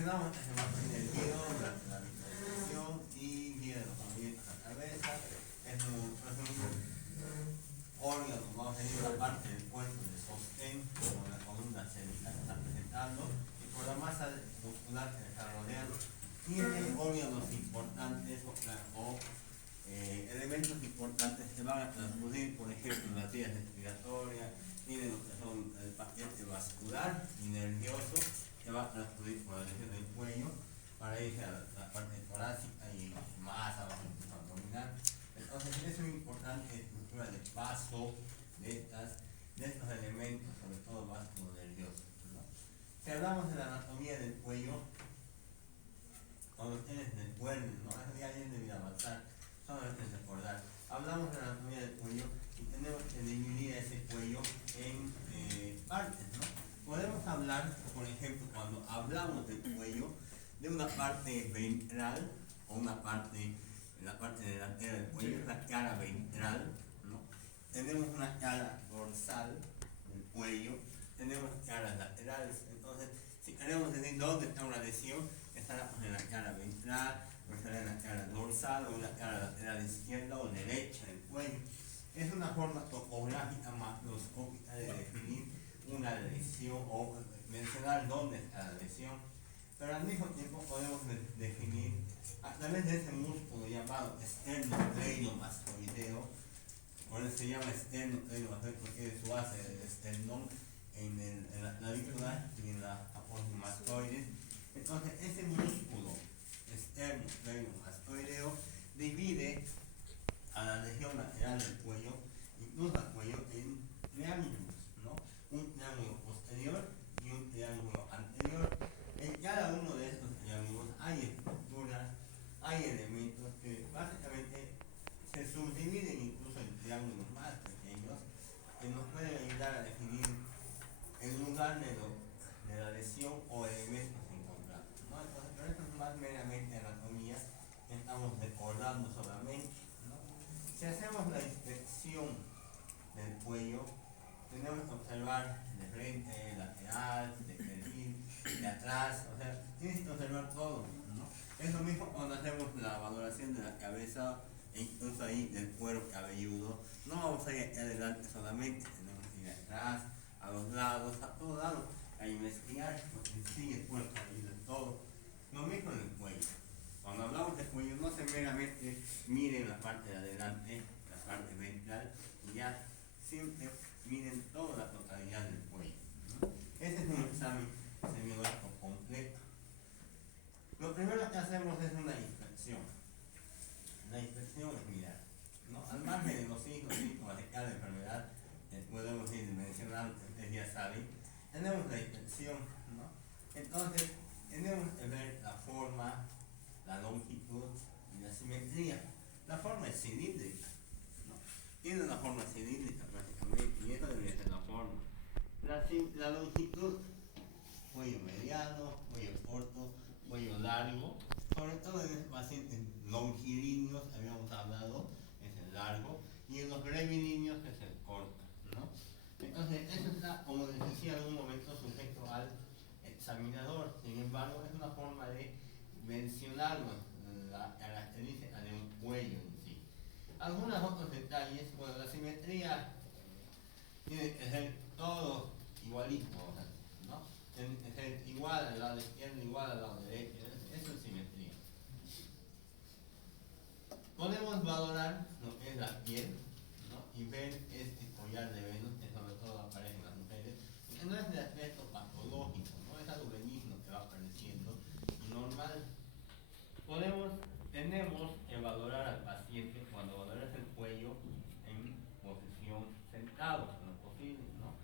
mencionamos el miedo durante la visualización y miedo los movimientos a la cabeza. Es un órgano, vamos a tener una parte del cuerpo de sostén, como la columna cervical que está presentando, y por la masa muscular que le está rodeando. Tiene órganos importantes o elementos importantes que van a transcurrir, por ejemplo, las vías respiratorias, tiene lo que son el paquete vascular y nervioso, que va a transcurrir por la región del cuello para irse a la parte torácica y más abajo incluso abdominal. Entonces es muy importante la estructura de paso de estos elementos, sobre todo vasculo nervioso, ¿no? Si hablamos de la anatomía del cuello, cuando ustedes recuerden, ¿no? Ya debido avanzar, solamente recordar. Hablamos de la anatomía del cuello y tenemos que dividir ese cuello en partes, ¿no? Podemos hablar, por ejemplo, cuando hablamos del cuello, de una parte ventral o una parte, la parte delantera del cuello, es la cara ventral, ¿no? Tenemos una cara dorsal del cuello, tenemos caras laterales. Entonces, si queremos decir dónde está una lesión, estará en la cara ventral, o estará en la cara dorsal, o en la cara lateral izquierda o derecha del cuello. Es una forma topográfica macroscópica de definir una lesión o mencionar dónde está la lesión, pero al mismo tiempo podemos definir a través de ese músculo llamado esternocleidomastoideo, por eso se llama esternocleidomastoideo porque es su base del esternón en la clavícula y en la apófisis mastoides. Entonces ese músculo esternocleidomastoideo divide a la región lateral del cuello, incluso al cuello, en triángulos, ¿no? Un triángulo posterior y un triángulo anterior. En cada uno de estos triángulos hay estructuras, hay elementos que básicamente se subdividen incluso en triángulos más pequeños que nos pueden ayudar a definir el lugar de la lesión o elementos encontrados, ¿no? Entonces, pero esto es más meramente anatomía que estamos recordando solamente, ¿no? Si hacemos la inspección del cuello, tenemos que observar de frente, lateral, de perfil, de atrás, o sea, tienes que observar todo, ¿no? Es lo mismo cuando hacemos la valoración de la cabeza e incluso ahí del cuero cabelludo. No vamos a ir aquí adelante solamente, tenemos que ir atrás, a los lados, a todos lados, a investigar, porque sigue el cuero cabelludo en todo. Lo mismo en el cuello. Cuando hablamos de cuello, no se meramente miren la parte de adelante, la parte ventral, y ya siempre miren toda la totalidad del cuello, ¿no? Este es un examen semiológico completo. Lo primero que hacemos es una inspección. La inspección es mirar, ¿no? Al margen de los signos de cada enfermedad, podemos ir mencionando, ustedes ya saben, tenemos la inspección, ¿no? Entonces, tenemos que ver la forma, la longitud y la simetría. La forma es cilíndrica, ¿no? Tiene una forma cilíndrica prácticamente, y esta debería ser la forma. La longitud, cuello mediano, cuello corto, cuello largo, sobre todo en pacientes longilíneos, habíamos hablado, es el largo, y en los brevilíneos es el corto, ¿no? Entonces, eso está, como les decía en un momento, sujeto al examinador. Sin embargo, es una forma de mencionarnos la característica de un cuello en sí. Algunos otros detalles, bueno, la simetría tiene que ser todo igualito, ¿no? Tiene que ser igual al lado izquierdo, igual al lado derecho, eso es simetría. Podemos valorar lo que es la piel, ¿no? Y ver este collar de Venus, que sobre todo aparece en las mujeres, porque no es de aspecto patológico, no es algo benigno que va apareciendo y normal. Tenemos que valorar al paciente cuando valoras el cuello en posición sentado, en lo posible, ¿no?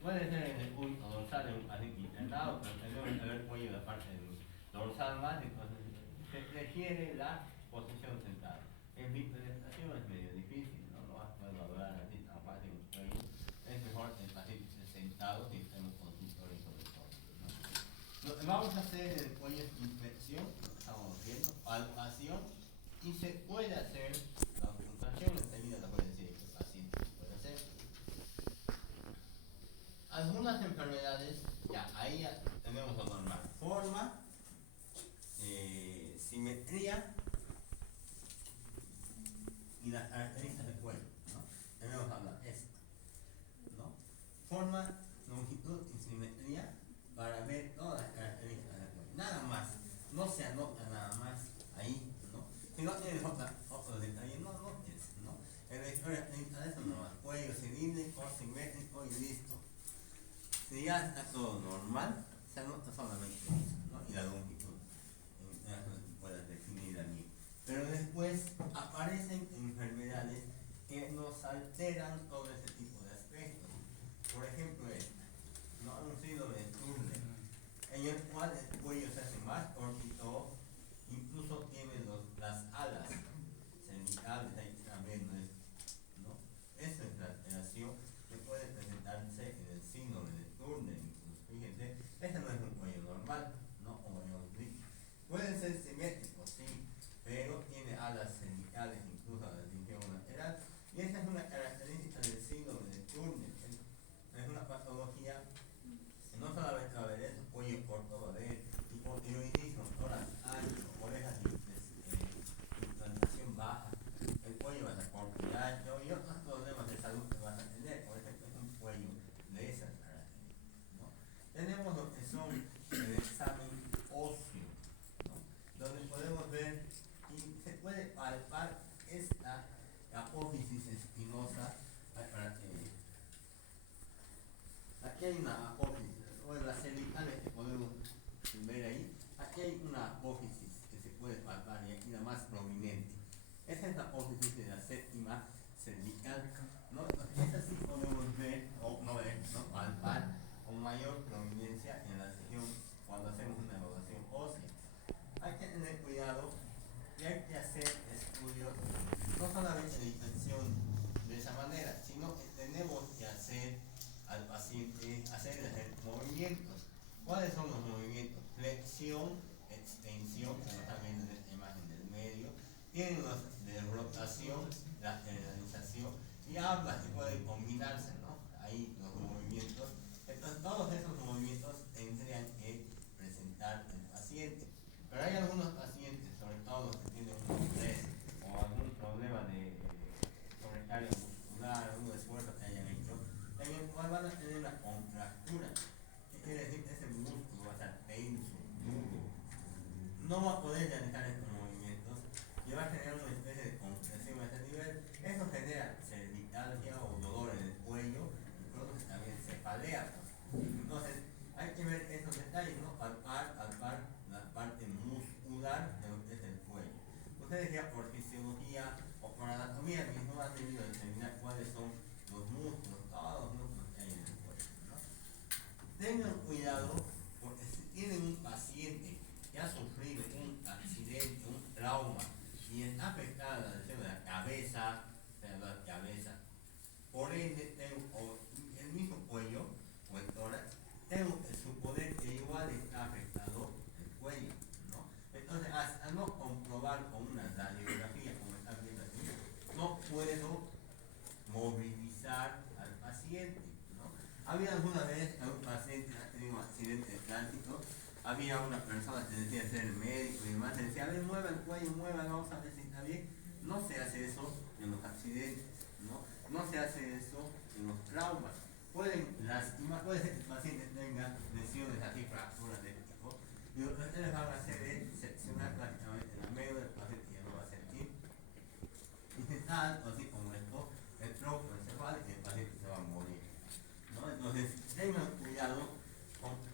Puede ser en el punto dorsal de un paciente internado, pero tenemos que ver el cuello de la parte dorsal más, entonces se requiere la posición sentada. En visualización es medio difícil, no lo vas a poder valorar así tan fácil en el cuello. Es mejor el paciente sentado si tenemos consultorio sobre todo, ¿no? Lo que vamos a hacer en el cuello es inspección, lo que estamos viendo, palpación, y se puede hacer la ocultación, enseguida les voy a decir que el paciente se puede hacer. Algunas enfermedades, ya ahí ya tenemos lo normal, forma no va a poder realizar estos movimientos y va a generar una especie de compresión a ese nivel. Eso genera cervicalgia o dolor en el cuello y produce también cefalea. Entonces, hay que ver esos detalles, ¿no? Palpar la parte muscular de lo que es el cuello. Ustedes ya por fisiología o por anatomía mismo han debido determinar cuáles son los músculos, todos los músculos que hay en el cuello, ¿no? Tengan cuidado porque si tienen un paciente que ha sufrido un accidente, un trauma y está afectada la lesión de la cabeza, por ende tengo el mismo cuello o el tórax, tengo que suponer que igual está afectado el cuello, ¿no? Entonces, hasta no comprobar con una radiografía como están viendo aquí, no puedo movilizar al paciente, ¿no? Había alguna vez un paciente que ha tenido un accidente de tránsito, había una persona que decía ser médico y demás, decía, a ver, mueva el cuello, mueva, vamos a ver si está bien. No se hace eso en los accidentes, ¿no? No se hace eso en los traumas. Pueden lastimar, puede ser que el paciente tenga lesiones así, fracturas de este tipo, y lo que ustedes van a hacer es seccionar prácticamente la medio del paciente y ya no va a sentir. Intentar, así como esto, el tronco encefálico y el paciente se va a morir, ¿no? Entonces, tengan cuidado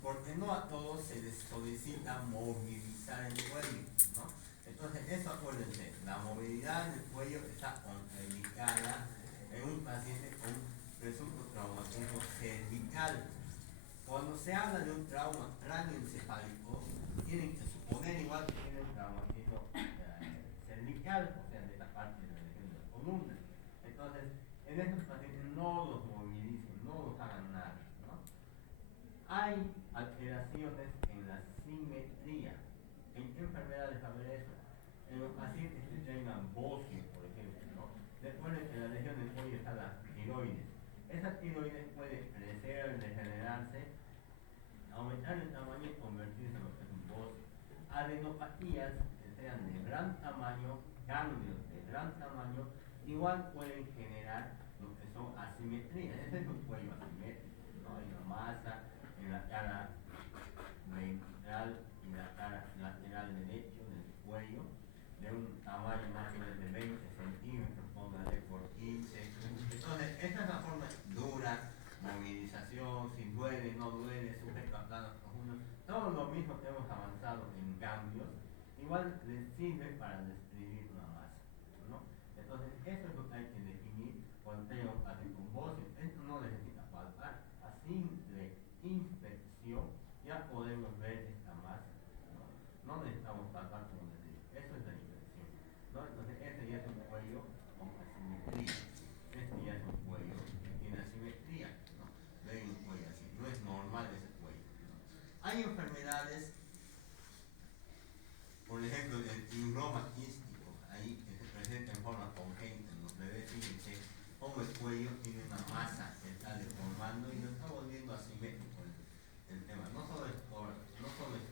porque no a todos se les solicita movilizar el cuello, ¿no? Entonces, eso acuérdense, la movilidad del cuello está contraindicada en un paciente con presunto traumatismo cervical. Cuando se habla de un trauma cráneoencefálico, tienen que suponer igual que tiene un traumatismo cervical, o sea, de la parte de la región de la columna. Entonces, en estos pacientes no los movilicen, no los hagan nada, ¿no? Hay alteraciones en la simetría. ¿En qué enfermedades va a haber eso? En los pacientes que tengan bocio, por ejemplo, ¿no? Recuerden que en la región del cuello está la tiroides. Esa tiroides puede crecer, degenerarse, aumentar el tamaño y convertirse en lo que es un bocio. Adenopatías que sean de gran tamaño, ganglios de gran tamaño, igual pueden generar lo que son asimetrías. Ese es un cuello asimétrico, ¿no? Hay una masa en la cara ventral y la cara lateral derecho del cuello de un tamaño más o menos de 20 centímetros, póngale por 15. Entonces, esta es la forma dura, movilización, si duele, no duele, sujeto a planos profundos, todo lo mismo que hemos avanzado en cambios, igual les sirve para describir una masa, ¿no? Entonces, eso es lo que hay que definir cuando tenga un paciente con bocio. Esto no necesita palpar, a simple inspección ya podemos ver esta masa, ¿no? No necesitamos palpar como les digo, eso es la inspección, ¿no? Entonces, este ya es un cuello con asimetría, este ya es un cuello que tiene asimetría, ¿no? Ven un cuello así, no es normal ese cuello, ¿no? Hay enfermedades, por ejemplo, el fibroma quístico, ahí que se presenta en forma congénita en los bebés, fíjense cómo el cuello tiene una masa que está deformando y lo está volviendo asimétrico el tema. No solo es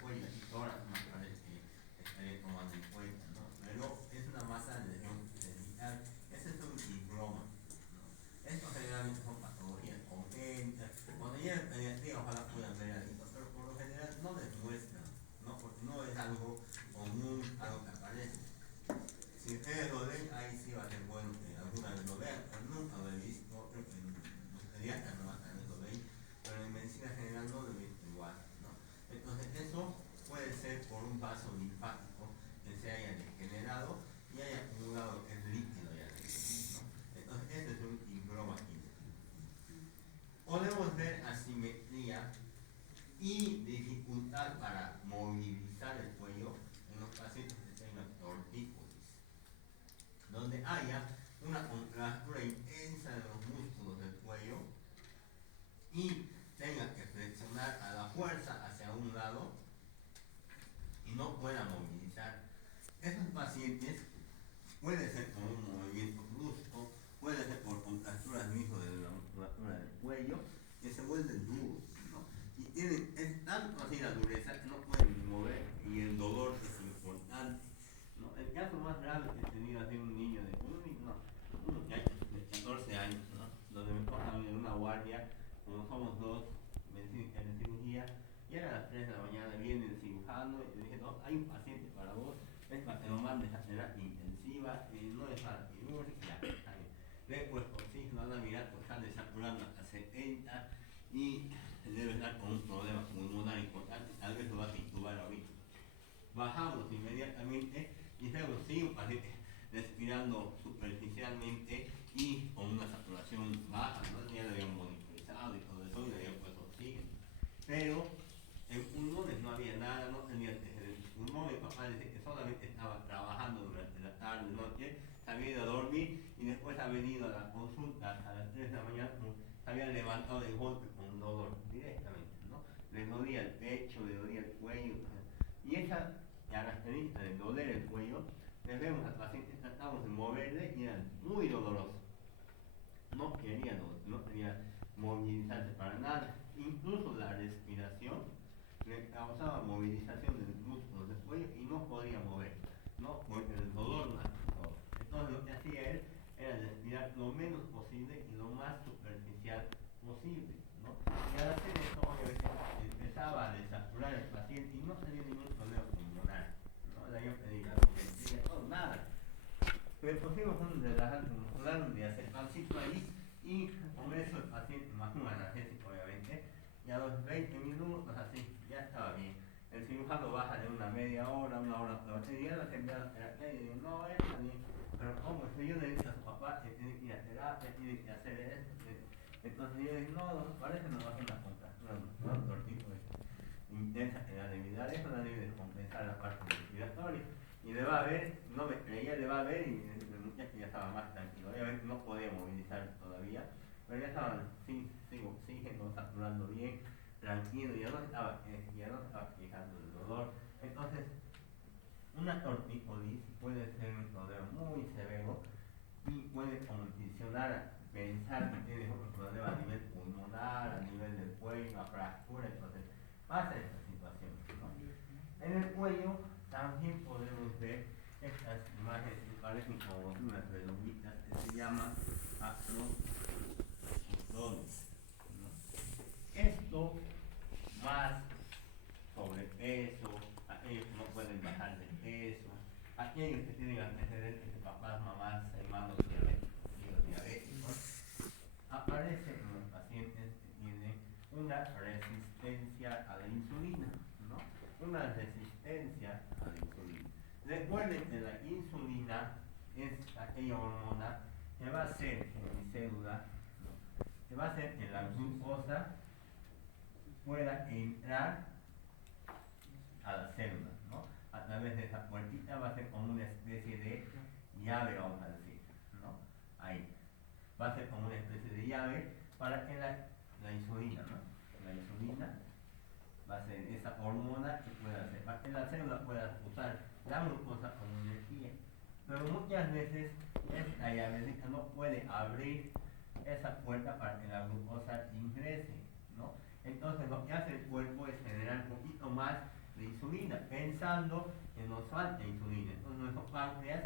cuello y tórax, me parece que estaría tomando en cuenta, ¿no? Pero es una masa de región cervical, ese es un fibroma, ¿no? Esto generalmente son patologías congénitas. Cuando llegan a pediatría, ojalá puedan ver algo, pero por lo general no les muestran, ¿no? Porque no es algo común, algo que aparece. Si ustedes lo ven, ahí sí va a ser bueno que alguna vez lo vean, pero nunca lo he visto, creo que los pediatras no tal vez lo ven, pero en medicina general no lo he visto igual, ¿no? Entonces eso puede ser por un vaso linfático que se haya degenerado y haya acumulado el líquido ya dentro, ¿no? Entonces ese es un fibroma quístico. Podemos ver asimetría y dificultad para movilizar el cuello en los pacientes que tengan tortícolis, donde haya una contractura intensa de los músculos del cuello y tenga que flexionar a la fuerza hacia un lado y no pueda movilizar. Esos pacientes puede ser por un movimiento brusco, puede ser por contracturas mismo de la musculatura del cuello que se vuelven duros, ¿no? Y es tanto así la dureza que no pueden ni mover y el dolor es importante, ¿no? El caso más grave que he tenido ha sido un niño de 14 años, ¿no? Donde me tocan en una guardia, como somos dos, medicina y cirugía, y era a las 3 de la mañana, viene el cirujano y le dije, no, hay un paciente para vos, es para que lo mandes a terapia intensiva, no es para quirúrgica, le he puesto oxígeno a la mirada, pues está desaturando a 70 y debe estar con un problema pulmonar importante, tal vez lo vas a intubar ahorita. Bajamos inmediatamente y vemos sí un paciente respirando superficialmente y con una saturación baja, ¿no? Ya lo habían monitorizado y todo eso y le habían puesto oxígeno. Pero en pulmones no había nada, no tenía el pulmón. Mi papá dice que solamente estaba trabajando durante la tarde, noche, se había ido a dormir y después ha venido a la consulta a las 3 de la mañana, se había levantado de golpe con dolor directamente, ¿no? Le dolía el pecho, le dolía el cuello, y esa característica de doler el cuello, les vemos al paciente, tratamos de moverle y era muy doloroso. No quería, no quería movilizarse para nada. Incluso la respiración le causaba movilización de los músculos del cuello y no podía mover, ¿no? Porque el dolor no hacía. Entonces lo que hacía él era respirar lo menos posible y lo más superficial posible, ¿no? Y al hacer esto, obviamente, empezaba a desaturar el paciente y no tenía ningún problema pulmonar, ¿no? Le había pedido nada. Le pusimos un relajante muscular, un diazepamcito ahí y con eso el paciente, más un analgésico obviamente, y a los 20 minutos así, ya estaba bien. El cirujano baja de una media hora, una hora, y ya la terminaba la terapia y digo, no, está bien, pero ¿cómo? Si yo le dije a su papá que tiene que ir a terapia, tiene que hacer esto, entonces yo le dije, no, parece no va a ser una contractura, otro tipo de intensa en la debilidad, eso no debe descompensar la parte respiratoria. Y le va a ver, no me creía, le va a ver y el muchacho ya estaba más tranquilo. Obviamente no podía movilizar todavía, pero ya estaba sin oxígeno, saturando bien, tranquilo, ya no estaba quejando del dolor. Entonces, una tortícolis puede ser un problema muy severo y puede condicionar a pensar que tienes un problema a nivel pulmonar, a nivel del cuello, una fractura, entonces pasa esta situación, ¿no? En el cuello también podemos ver estas imágenes que parecen como unas relojitas que se llaman acropodones, ¿no? Esto más sobrepeso, aquellos que no pueden bajar de peso, aquellos que tienen antecedentes de papás, mamás, hermanos diabéticos, aparece en los pacientes que tienen una resistencia a la insulina, ¿no? Una resistencia a la insulina. Recuerden que la insulina es aquella hormona que va a hacer en mi célula, ¿no? Que va a hacer que la glucosa pueda entrar a la célula, ¿no? A través de esa puertita va a ser como una especie de llave, vamos a decir, ¿no? Ahí. Va a ser como una especie de llave para que la insulina, ¿no? La insulina va a ser esa hormona que pueda hacer, para que la célula pueda usar la glucosa como energía. Pero muchas veces esta llavecita no puede abrir esa puerta para que la glucosa ingrese, ¿no? Entonces lo que hace el cuerpo es generar un poquito más de insulina, pensando que nos falta insulina. Entonces nuestro páncreas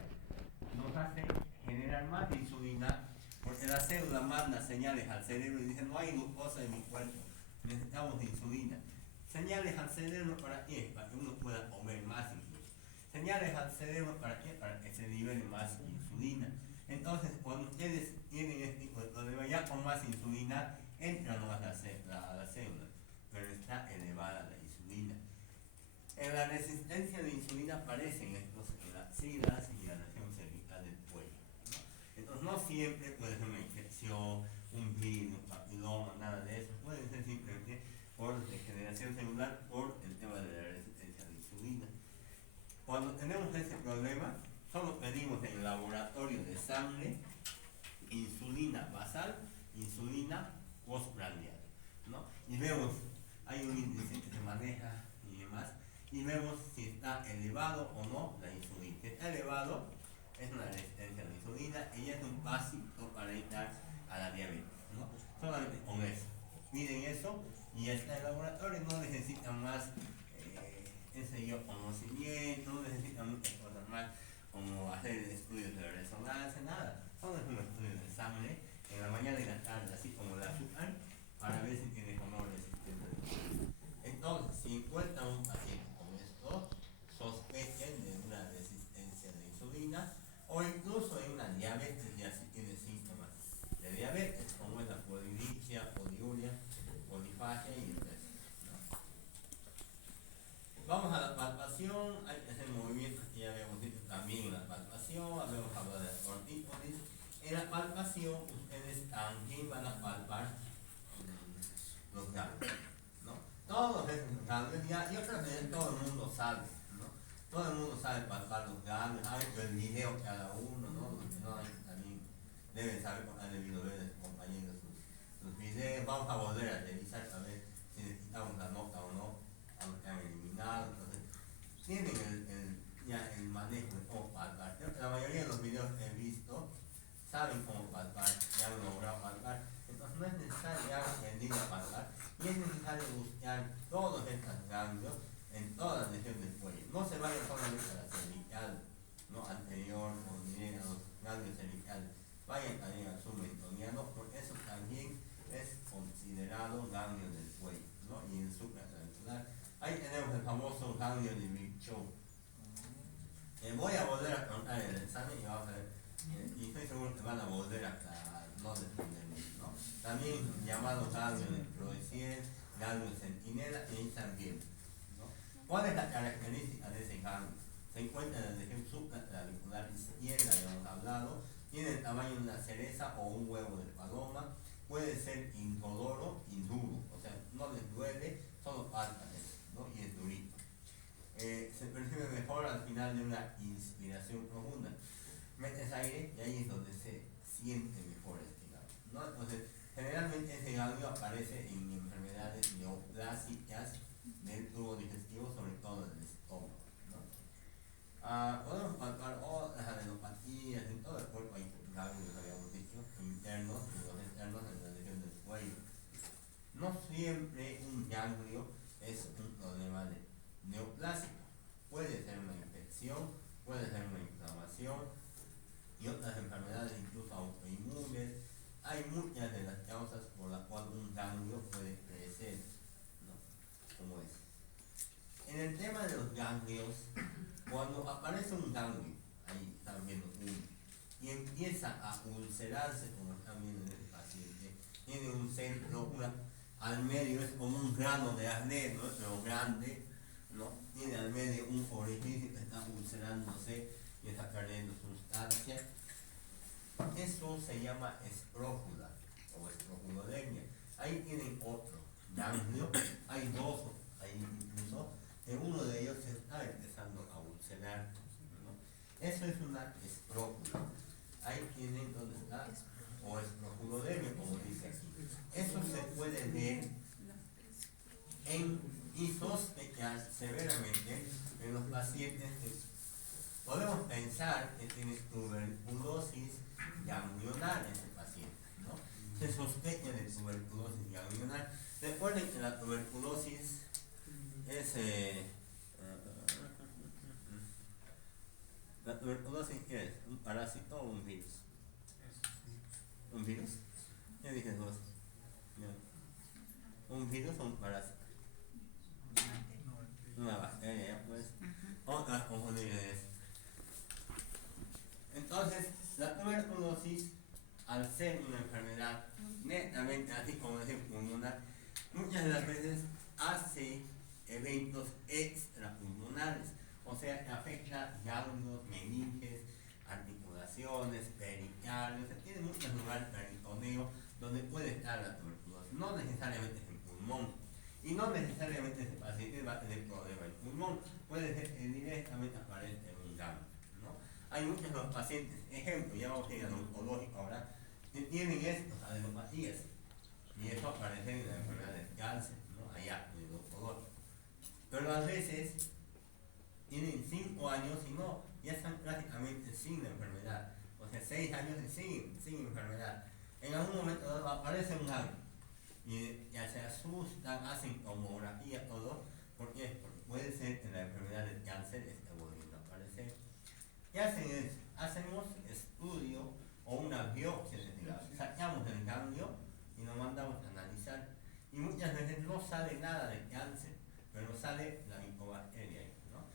nos hace generar más insulina porque la célula manda señales al cerebro y dice, no hay glucosa en mi cuerpo, necesitamos insulina. Señales al cerebro para qué? Para que uno pueda comer más incluso. Señales al cerebro para qué? Para que se libere más insulina. Entonces, cuando ustedes tienen este tipo de problema, ya con más insulina, entra nomás a la célula, pero está elevada la insulina. En la resistencia de insulina aparecen estos en las axilas y la región cervical del cuello, ¿no? Entonces, no siempre puede ser una infección, un virus, un papiloma, nada de eso. Puede ser simplemente por degeneración celular, por el tema de la resistencia a la insulina. Cuando tenemos ese problema, solo pedimos en el laboratorio de sangre insulina basal, insulina postprandial, ¿no? Y vemos, hay un índice que se maneja y demás, y vemos si está elevado o no la insulina. Si está elevado, es una resistencia a la insulina y es un pasito para evitar a la diabetes, ¿no? Solamente con eso. Miren eso y está el laboratorio, no necesitan más, conocimiento, no necesitan muchas cosas más como hacer estudios de resonancia, nada. Solo es un estudio de sangre en la mañana y en la tarde, así como la azúcar, para ver si tiene o no resistencia a la insulina. Entonces, si encuentran un paciente Vamos a la palpación, hay que hacer movimientos que ya habíamos dicho también en la palpación, habíamos hablado de la cortícolis. En la palpación ustedes también van a palpar los ganglios, ¿no? Todos esos ganglios, yo creo que todo el mundo sabe, ¿no? Todo el mundo sabe palpar los ganglios, hay el video cada uno, ¿no? Los que no hay también deben saber porque han debido ver de sus compañeros sus videos. Vamos a volver a revisar a ver si necesitamos la nota o no, aunque han eliminado. Entonces, tienen ya el manejo de cómo palpar. La mayoría de los videos que he visto saben cómo palpar, ya han logrado palpar. Entonces no es necesario ya aprender a palpar y es necesario buscar todos estos ganglios en todas las regiones del cuello. No se vayan solamente a la cervical, no anterior o bien a los ganglios cervicales. Vayan también al submentoniano porque eso también es considerado ganglio del cuello, ¿no? Y el supraclavicular. Ahí tenemos el famoso ganglio de Virchow. Voy a volver a contar el examen y vamos a ver, y estoy seguro que van a volver a no defenderme, ¿no? También llamado ganglio de Croisier, ganglio centinela y también, ¿no? ¿Cuál es la característica de ese ganglio? Se encuentra en la región supraclavicular izquierda, ya hemos hablado, tiene el tamaño de una cereza o un huevo de paloma, puede ser indoloro y duro, o sea, no les duele, solo palpan eso, ¿no? Y es durito. Se percibe mejor al final de una inspiración profunda. Metes aire y ahí es donde se siente mejor este ganglio, ¿no? Entonces, generalmente ese ganglio aparece en enfermedades neoplásicas del tubo digestivo, sobre todo en el estómago, ¿no? Podemos palpar otras adenopatías en todo el cuerpo, hay ganglios, habíamos dicho, internos y los externos en la región del cuello. No siempre un ganglio es un problema de neoplásico. Puede ser una infección, puede ser una inflamación y otras enfermedades incluso autoinmunes. Hay muchas de las causas por las cuales un ganglio puede crecer, ¿no? Como es. En el tema de los ganglios, cuando aparece un ganglio, ahí están viendo uno, y empieza a ulcerarse, como están viendo en este paciente, tiene un centro, al medio es como un grano de acné, ¿no? Pero grande, ¿no? Tiene al medio un orificio que está ulcerándose y está perdiendo sustancia. Eso se llama esprófula o esprofulodermia. Ahí tienen otro ganglio, hay dos, ahí incluso, que uno de ellos se está empezando a ulcerar, ¿no? Eso es una esprófula. Ahí tienen donde está, o esprofulodermia, como dice aquí. Eso se puede ver y sospechar severamente en los pacientes que podemos pensar que tiene tuberculosis ganglionar en ese paciente, ¿no? Se sospecha de tuberculosis ganglionar. Recuerden que la tuberculosis es ¿la tuberculosis qué es? ¿Un parásito o un virus? ¿Un virus? ¿Qué dices vos? ¿Un virus o un parásito? Una bacteria, pues. Otras confundidas. Entonces, la tuberculosis, al ser una enfermedad netamente, así como decir pulmonar, muchas de las veces hace eventos extrapulmonares, o sea, que afecta ganglios, meninges, articulaciones, pericardios, tiene muchos lugares peritoneo donde puede estar la tuberculosis, no necesariamente es el pulmón, y no necesariamente ese paciente va a tener problema en el pulmón, puede ser que directamente aparezca en un ganglio, ¿no? Hay muchos de los pacientes, ejemplo, ya vamos a ir al oncológico ahora, que tienen estas adenopatías, y eso aparece en la enfermedad del cáncer, ¿no? Allá, en el oncológico. Pero a veces tienen 5 años y no, ya están prácticamente sin la enfermedad, o sea, 6 años y sin enfermedad. En algún momento aparece un ganglio y ya se asustan, hacen tomografía, todo. ¿Por qué? Porque puede ser que la enfermedad del cáncer esté volviendo a aparecer. ¿Qué hacen? Hacemos estudio o una biopsia, es decir, sacamos el ganglio y lo mandamos a analizar. Y muchas veces no sale nada de cáncer, pero sale la micobacteria, ¿no?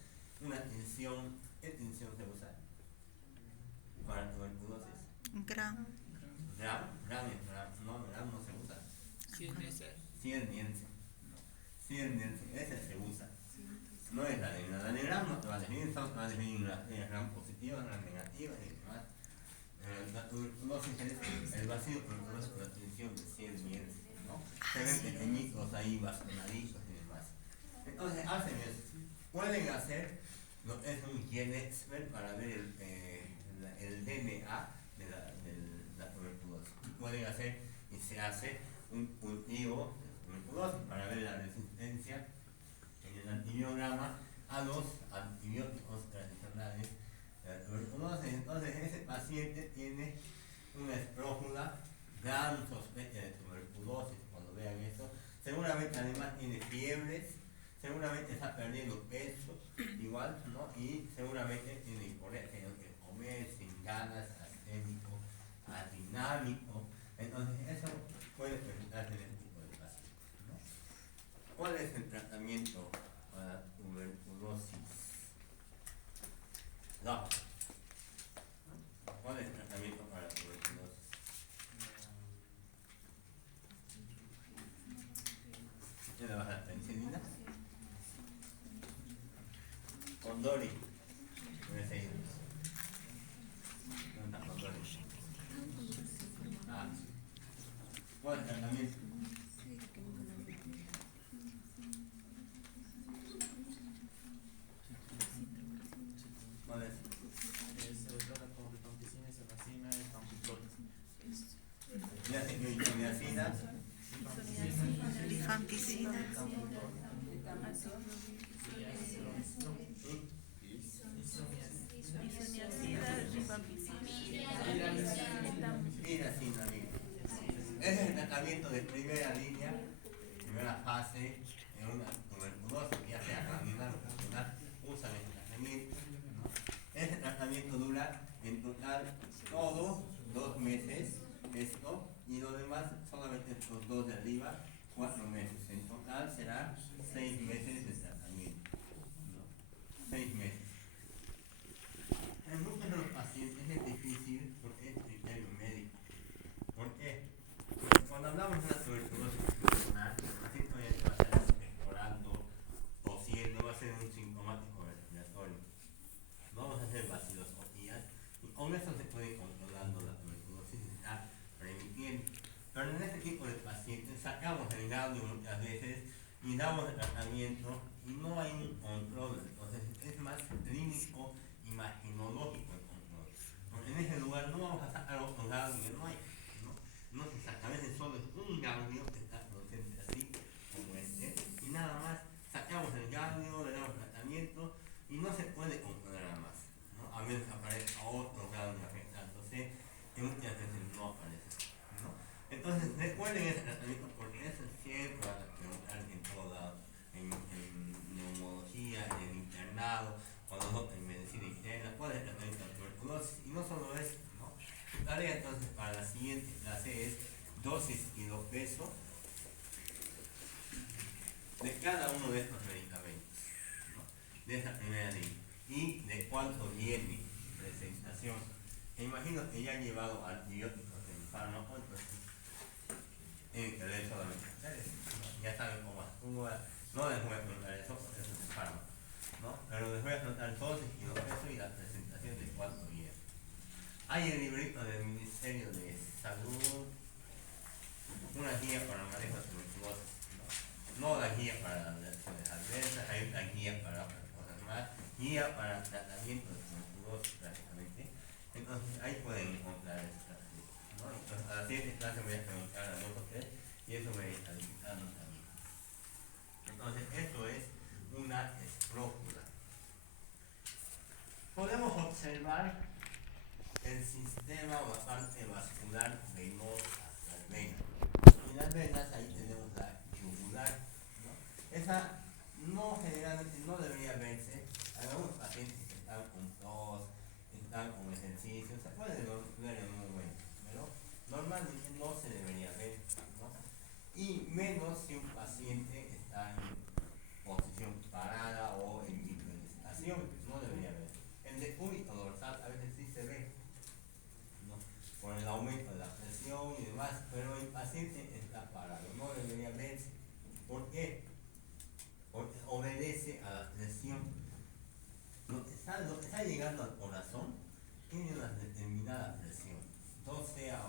Una tinción, ¿qué tinción se usa para tuberculosis? Gram. Gram no se usa. Cienniense, ese se usa. No es entonces el vacío tuberculoso con la tensión de 100 bien, ¿no? Se ven pequeñitos ahí, bastonaditos y demás. Entonces hacen eso. Pueden hacer lo que es un GeneXpert para ver el DNA de la tuberculosis. Pueden hacer y se hace un cultivo de tuberculosis para ver la resistencia en el antibiograma a los antibióticos tradicionales de la tuberculosis. Entonces ese paciente tiene una escrófula, gran sospecha de tuberculosis. Cuando vean eso, seguramente además tiene fiebres, seguramente está perdiendo peso igual, ¿no? Y seguramente tiene hiporesia, no quiere comer, sin ganas, asténico, adinámico. Entonces eso puede presentarse en este tipo de pacientes, ¿no? ¿Cuál es el tratamiento para tuberculosis? No. ¿Cuál es el tratamiento para tuberculosis? ¿Qué le vas a dar? ¿Penicilina? Condori. ¿Dónde está Condori? Ah. ¿Cuál es el tratamiento? ¿Cuál es? Se trata con rifampicina, isoniazida y camptopril. Isoniazida. Rifampicina. Iracinamida. Ese es el tratamiento de primera línea, primera fase en una tuberculosis, ya sea cardinal o pulmonar, usan el tratamiento, ¿no? Ese tratamiento dura en total todo 2 meses, esto, y lo demás solamente estos 2 de arriba, 4 meses. En total será 6 meses de tratamiento, ¿no? 6 meses. En muchos de los pacientes es difícil porque es criterio médico. ¿Por qué? Porque cuando hablamos de una tuberculosis pulmonar, el paciente obviamente va a estar expectorando, tosiendo, va a ser un sintomático respiratorio. Vamos a hacer vaciloscopías y con eso se puede ir controlando la tuberculosis y se está remitiendo. Pero en este tipo de pacientes sacamos el ganglio muchas veces y damos el tratamiento y no hay un control. Entonces es más clínico, imaginológico el control. Porque en ese lugar no vamos a sacar otro ganglio, no hay, no se saca. A veces solo es un ganglio que está presente así, como este, y nada más sacamos el ganglio, le damos tratamiento y no se puede controlar más, ¿no? A menos que aparezca otro ganglio afectándose, que muchas veces no aparece, ¿no? Entonces recuerden ese tratamiento porque eso siempre van a preguntar en todo lado, en neumología, en el internado, cuando en medicina interna, cuál es el tratamiento de tuberculosis, y no solo eso, ¿no? Su tarea entonces para la siguiente clase es dosis y los pesos de cada uno de estos medicamentos, ¿no? De esa primera línea, y de cuánto viene presentación. Me imagino que ya han llevado antibióticos en fármaco, entonces tienen que leer solamente ustedes, ¿no? Ya saben cómo actúa, no les voy a contar eso porque eso es el fármaco, ¿no? Pero les voy a contar dosis y los pesos y la presentación de cuánto viene. Hay el librito del Ministerio de Salud, una guía para el manejo de tuberculosis, no la guía para las reacciones adversas, hay una guía para otras cosas más, guía para el tratamiento de tuberculosis prácticamente. Entonces ahí pueden encontrar ese tratamiento, ¿no? Entonces a la siguiente clase voy a preguntar a 2 o 3 y eso voy a ir calificando también. Entonces esto es una escrófula. Podemos observar el sistema o la parte vascular venosa, las venas. En las venas ahí tenemos la yugular, ¿no? Esa no generalmente no debería verse. Hay algunos pacientes que están con tos, están con ejercicio, se puede ver en un momento, pero normalmente no se debería ver, ¿no? Y menos si un paciente está en posición parada o en microestación, no debería ver. El decúbito dorsal a veces sí se ve, ¿no? Por el aumento de la presión y demás, pero el paciente está parado, no debería verse. ¿Por qué? Porque obedece a la presión. Lo que está llegando al corazón tiene una determinada presión, 12 a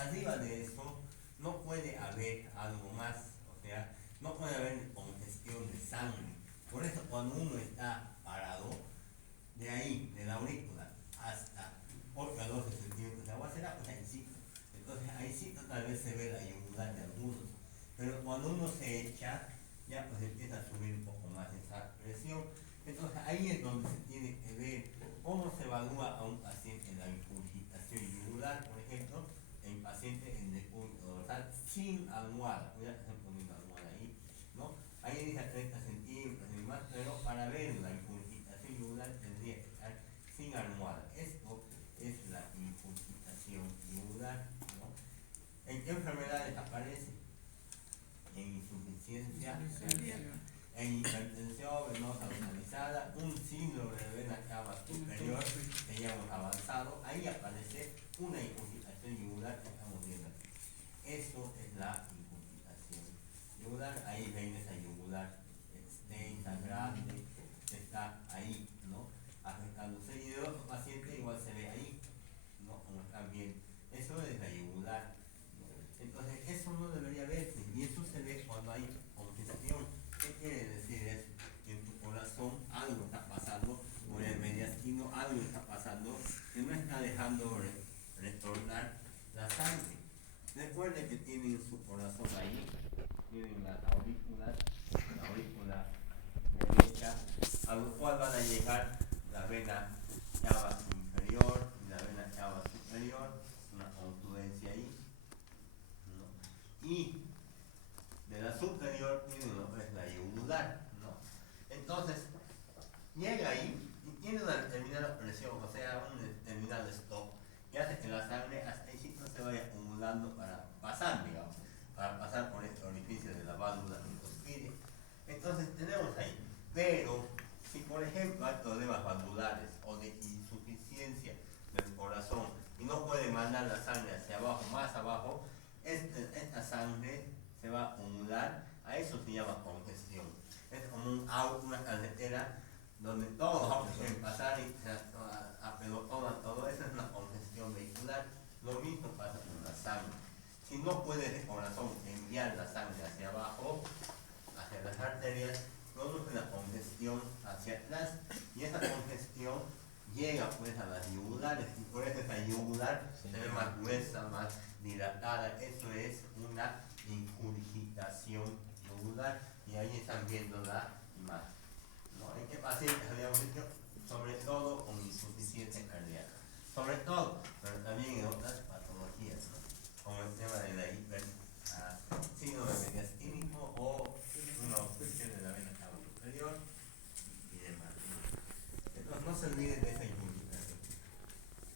arriba de eso no puede haber algo más, o sea, no puede haber congestión de sangre. Por eso cuando uno está parado, de ahí, de la aurícula, hasta 8 a 12 centímetros de agua será pues ahí sí. Entonces ahí sí tal vez se ve la yugular de algunos. Pero cuando uno se echa, ya pues empieza a subir un poco más esa presión. Entonces ahí es donde se tiene que ver cómo se evalúa a un paciente en la incurgitación yugular, por ejemplo, en pacientes en depósito dorsal sin almohada. Voy a estar poniendo almohada ahí, ¿no? Ahí dice 30 centímetros y más, pero para ver la incurgitación yugular tendría que estar sin almohada. Esto es la incurgitación yugular, ¿no? ¿En qué enfermedades aparece? En insuficiencia cardíaca, en hipertensión venosa localizada, un síndrome de vena cava superior que ya hemos avanzado, ahí aparece una incurgitación yugular que estamos viendo aquí. Eso es la incurgitación yugular, ahí ven esa yugular extensa, grande, está ahí, ¿no? Afectándose y de otro paciente igual se ve ahí, ¿no? Como están viendo, eso es la yugular. Entonces, eso no debería verse, y eso se ve cuando hay congestión. ¿Qué quiere decir eso? Que en tu corazón algo está pasando, o en el mediastino algo está pasando, que no está dejando retornar la sangre. Recuerden que tienen su corazón ahí, tienen las aurículas, la aurícula derecha, a lo cual van a llegar la vena cava inferior y la vena cava superior, una confluencia ahí. Y de la superior tiene lo que es la yugular, ¿no? Entonces, llega ahí y tiene una determinada presión, o sea, un determinado stop, que hace que la sangre hasta ahí no se vaya acumulando para pasar, digamos, para pasar por este orificio de la válvula microspide. Entonces, tenemos ahí, pero si por ejemplo hay problemas valvulares o de insuficiencia del corazón y no puede mandar la sangre hacia abajo, más abajo, esta sangre se va a acumular, a eso se llama congestión. Es como una carretera donde todos los autos pueden pasar y se apelotonan todo, eso es una congestión vehicular. Lo mismo pasa con la sangre. Si no puede el corazón enviar la sangre hacia abajo, hacia las arterias, produce una congestión hacia atrás y esa congestión llega pues a las yugulares y por eso esa yugular se ve más gruesa, más dilatada. Eso es una incurgitación yugular y ahí están viendo la imagen, ¿no? ¿En qué pacientes habíamos dicho? Sobre todo con insuficiencia cardíaca, sobre todo, pero también en otras patologías, ¿no? Como el tema de la síndrome mediastínico o una obstrucción de la vena cava superior y demás. Entonces no se olviden de esa incurgitación.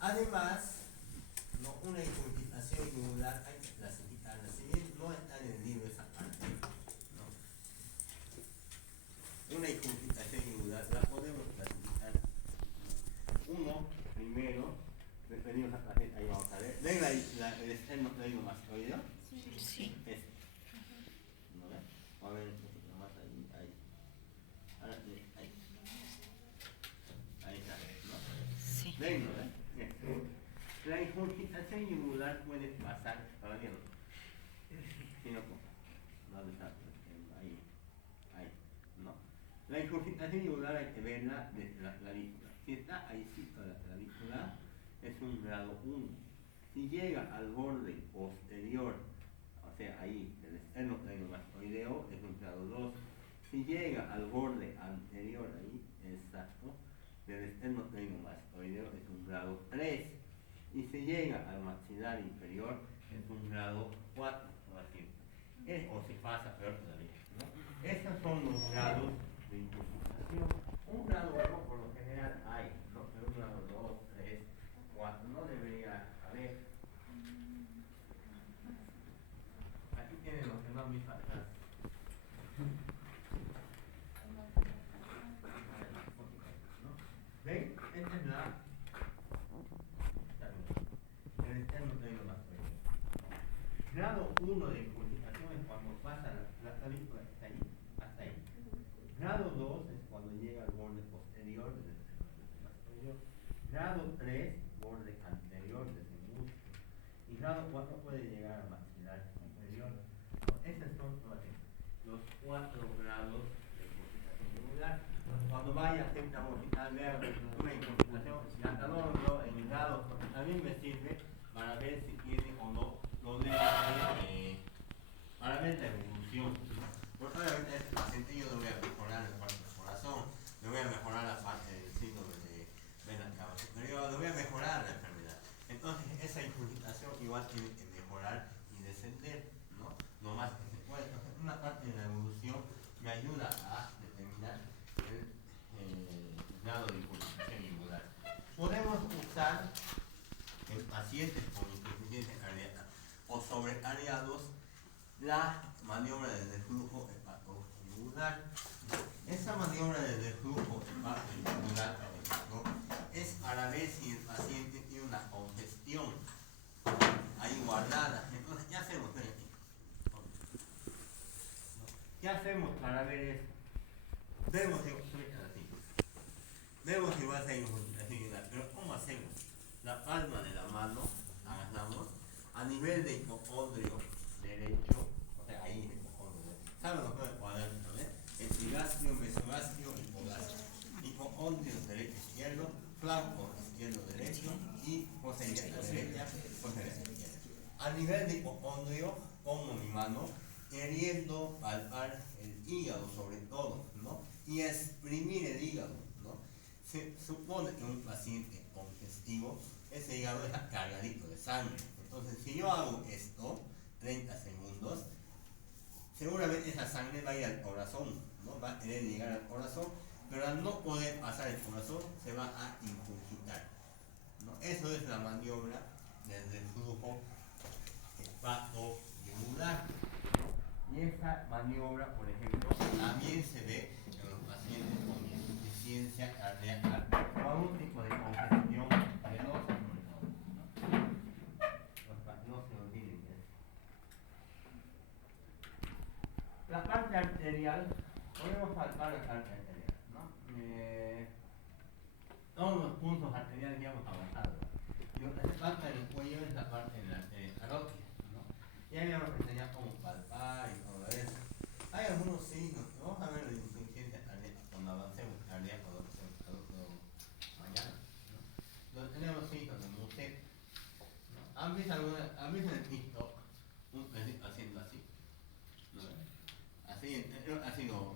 Además, ¿no? Una incurgitación yugular hay que clasificarla, si bien no está en el libro esa parte, ¿no? Una incurgitación yugular la podemos clasificar. Uno, primero, referimos a la gente, ahí vamos a ver. ¿Ven el esternocleidomastoideo? Sí. Este. ¿No ven? Vamos a ver un poquito más ahí. Ahora, ahí. Ahí está, ¿no? Sí. ¿Ven, no ven? Bien. La incurgitación yugular puede pasar, todavía no. Sino ¿dónde está? Ahí, ¿no? La incurgitación yugular hay que verla desde la clavícula. Si está ahí de la clavícula, es un grado 1. Si llega al borde posterior, o sea, ahí, del esternocleidomastoideo, es un grado 2. Si llega al borde anterior, ahí, exacto, del esternocleidomastoideo, es un grado 3. Y si llega al maxilar inferior, es un grado 4, o si pasa peor todavía, ¿no? Estos son los grados de incurgitación. Un grado 1 por lo general hay, ¿no? Pero un grado 2, 3, 4 no debería haber. Aquí tienen los demás mis faltas. ¿Ven? Esta es la el esternocleidomastoideo. Grado 1 de incurgitación es cuando pasa la clavícula que está ahí, hasta ahí. Grado 2 es cuando llega al borde posterior del esternocleidomastoideo. Grado 3, borde anterior del músculo. Y grado 4 puede 4 grados de incurgitación yugular. Cuando vaya siempre a ver una incurgitación, ya lo en grados, a mí me sirve para ver si tiene o no problemas para ver la evolución. Porque obviamente a este paciente yo le voy a mejorar la parte del corazón, le voy a mejorar la parte del síndrome de vena cava superior, le voy a mejorar la enfermedad. Entonces esa incurgitación igual tiene que mejorar y descender, ¿no? Lo más que se puede. Entonces una parte de la evolución me ayuda a determinar el grado de incurgitación yugular. Podemos usar en pacientes con insuficiencia cardíaca o sobrecardiados la maniobra de reflujo hepatoyugular. Esa maniobra de reflujo hepatoyugular, por ejemplo, es para ver si el paciente tiene una congestión ahí guardada. Entonces, ¿qué hacemos? ¿Qué hacemos para ver esto? Vemos si va a ser insuficiencia, pero ¿cómo hacemos? La palma de la mano agarramos a nivel de hipocondrio derecho, o sea, ahí el hipocondrio derecho. ¿Saben lo que es el cuadrante, no? Epigastrio, mesogastrio y hipogastrio. Hipocondrio derecho izquierdo, flanco izquierdo derecho y fosa ilíaca derecha, fosa ilíaca izquierda. A nivel de hipocondrio, pongo mi mano queriendo palpar el hígado sobre todo, ¿no? Y exprimir el hígado, ¿no? Se supone que un paciente congestivo, ese hígado está cargadito de sangre. Entonces, si yo hago esto, 30 segundos, seguramente esa sangre va a ir al corazón, ¿no? Va a querer llegar al corazón, pero al no poder pasar el corazón, se va a incurgitar, ¿no? Eso es la maniobra del reflujo hepatoyugular. Y esta maniobra, por ejemplo, también se ve en los pacientes con insuficiencia cardíaca o algún tipo de congestión venosa, ¿no? No se olviden de eso. La parte arterial, podemos palpar la parte arterial, ¿no? Todos los puntos arteriales ya hemos avanzado. Y lo que se palpa en el cuello es la parte de la arteria carótida, ¿no? Ya habíamos enseñado cómo palpar y todo eso. Hay algunos signos, vamos a ver la insuficiencia cardíaca cuando avancemos cardíaco mañana, ¿no? Donde tenemos signos de Muset, ¿no? ¿Han visto en TikTok un perrito haciendo así? ¿No? Así, ha sido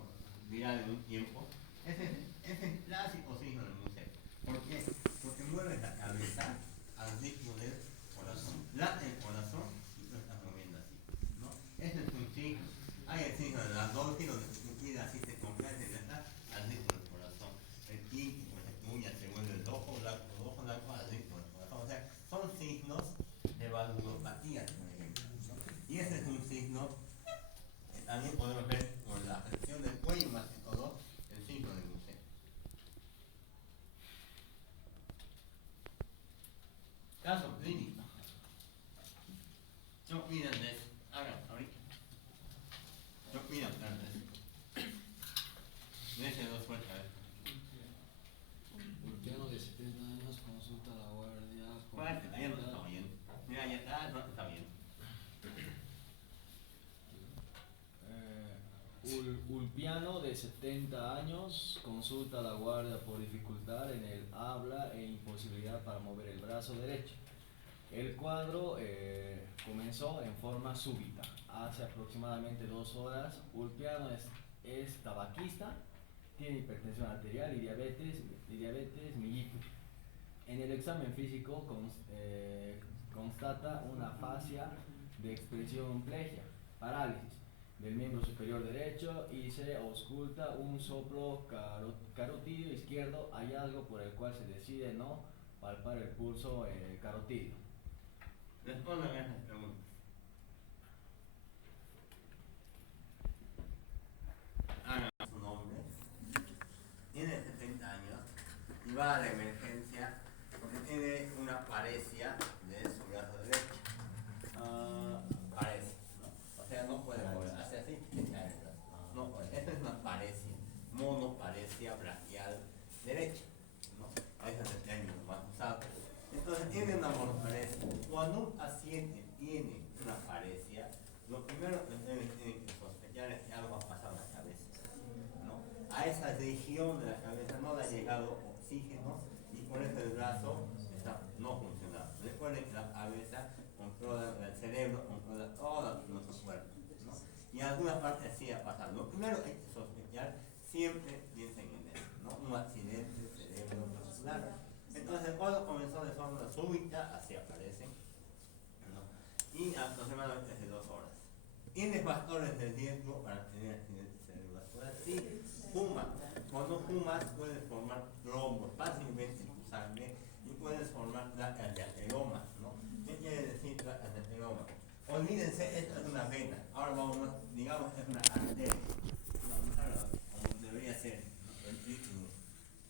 viral en un tiempo. Ese es el clásico signo de Muset. ¿Por qué? Porque mueve la cabeza al ritmo del corazón. Late el corazón y lo estás moviendo así, ¿no? Ese es un signo. Hay el signo de la Dolphy, donde tu vida así se completa y está al ritmo del corazón. El Pinky, por ejemplo, uña se vuelve el ojo blanco al ritmo del corazón. O sea, son signos de valvulopatía, por ejemplo, ¿no? Y ese es un signo que también podemos ver por la flexión del cuello, más que todo, el signo de Muset. Caso clínico. ¿Qué opinan de eso? Ahorita. ¿Qué opinan de eso? Déjense dos fuertes, a ver. Ulpiano de 70 años consulta a la guardia. Fuerte, ahí no está bien. Mira, ya está, no está bien. Ulpiano de 70 años consulta a la guardia por dificultad en el habla e imposibilidad para mover el brazo derecho. El cuadro comenzó en forma súbita. Hace aproximadamente 2 horas. Ulpiano es tabaquista, tiene hipertensión arterial y diabetes mellitus. En el examen físico constata una afasia de expresión plegia, parálisis del miembro superior derecho y se ausculta un soplo carotidio izquierdo, hallazgo por el cual se decide no palpar el pulso carotidio. Respondan a esas preguntas. Hagan su nombre. Tiene 70 años y va a la emergencia porque tiene una paresia de su brazo derecho. Parece, ¿no? O sea, no puede mover. Hace así y se cae el brazo. No puede. Esta es una paresia, monoparesia braquial derecha, ¿no? Ese es el término más usado. Entonces tiene una monoparesia. Cuando un paciente tiene una paresia, lo primero que tiene que sospechar es que algo ha pasado esa región de la cabeza no le ha llegado oxígeno y por eso el brazo está no funcionando. Recuerden que la cabeza controla el cerebro, controla todo nuestro cuerpo, ¿no? Y en alguna parte así ha pasado. Lo primero hay que sospechar, siempre piensen en eso, ¿no? Un accidente cerebrovascular. Entonces cuando comenzó de forma súbita, así aparece, ¿no? Y aproximadamente hace 2 horas. ¿Tiene factores de riesgo para tener accidentes cerebrovasculares? Sí, fuma. Cuando fumas puedes formar trombos fácilmente en tu sangre y puedes formar placas de ateroma, ¿no? ¿Qué quiere decir placas de ateroma? Olvídense, esto es una vena. Ahora vamos, digamos, es una arteria. Vamos a ver como debería ser, ¿no? El trígono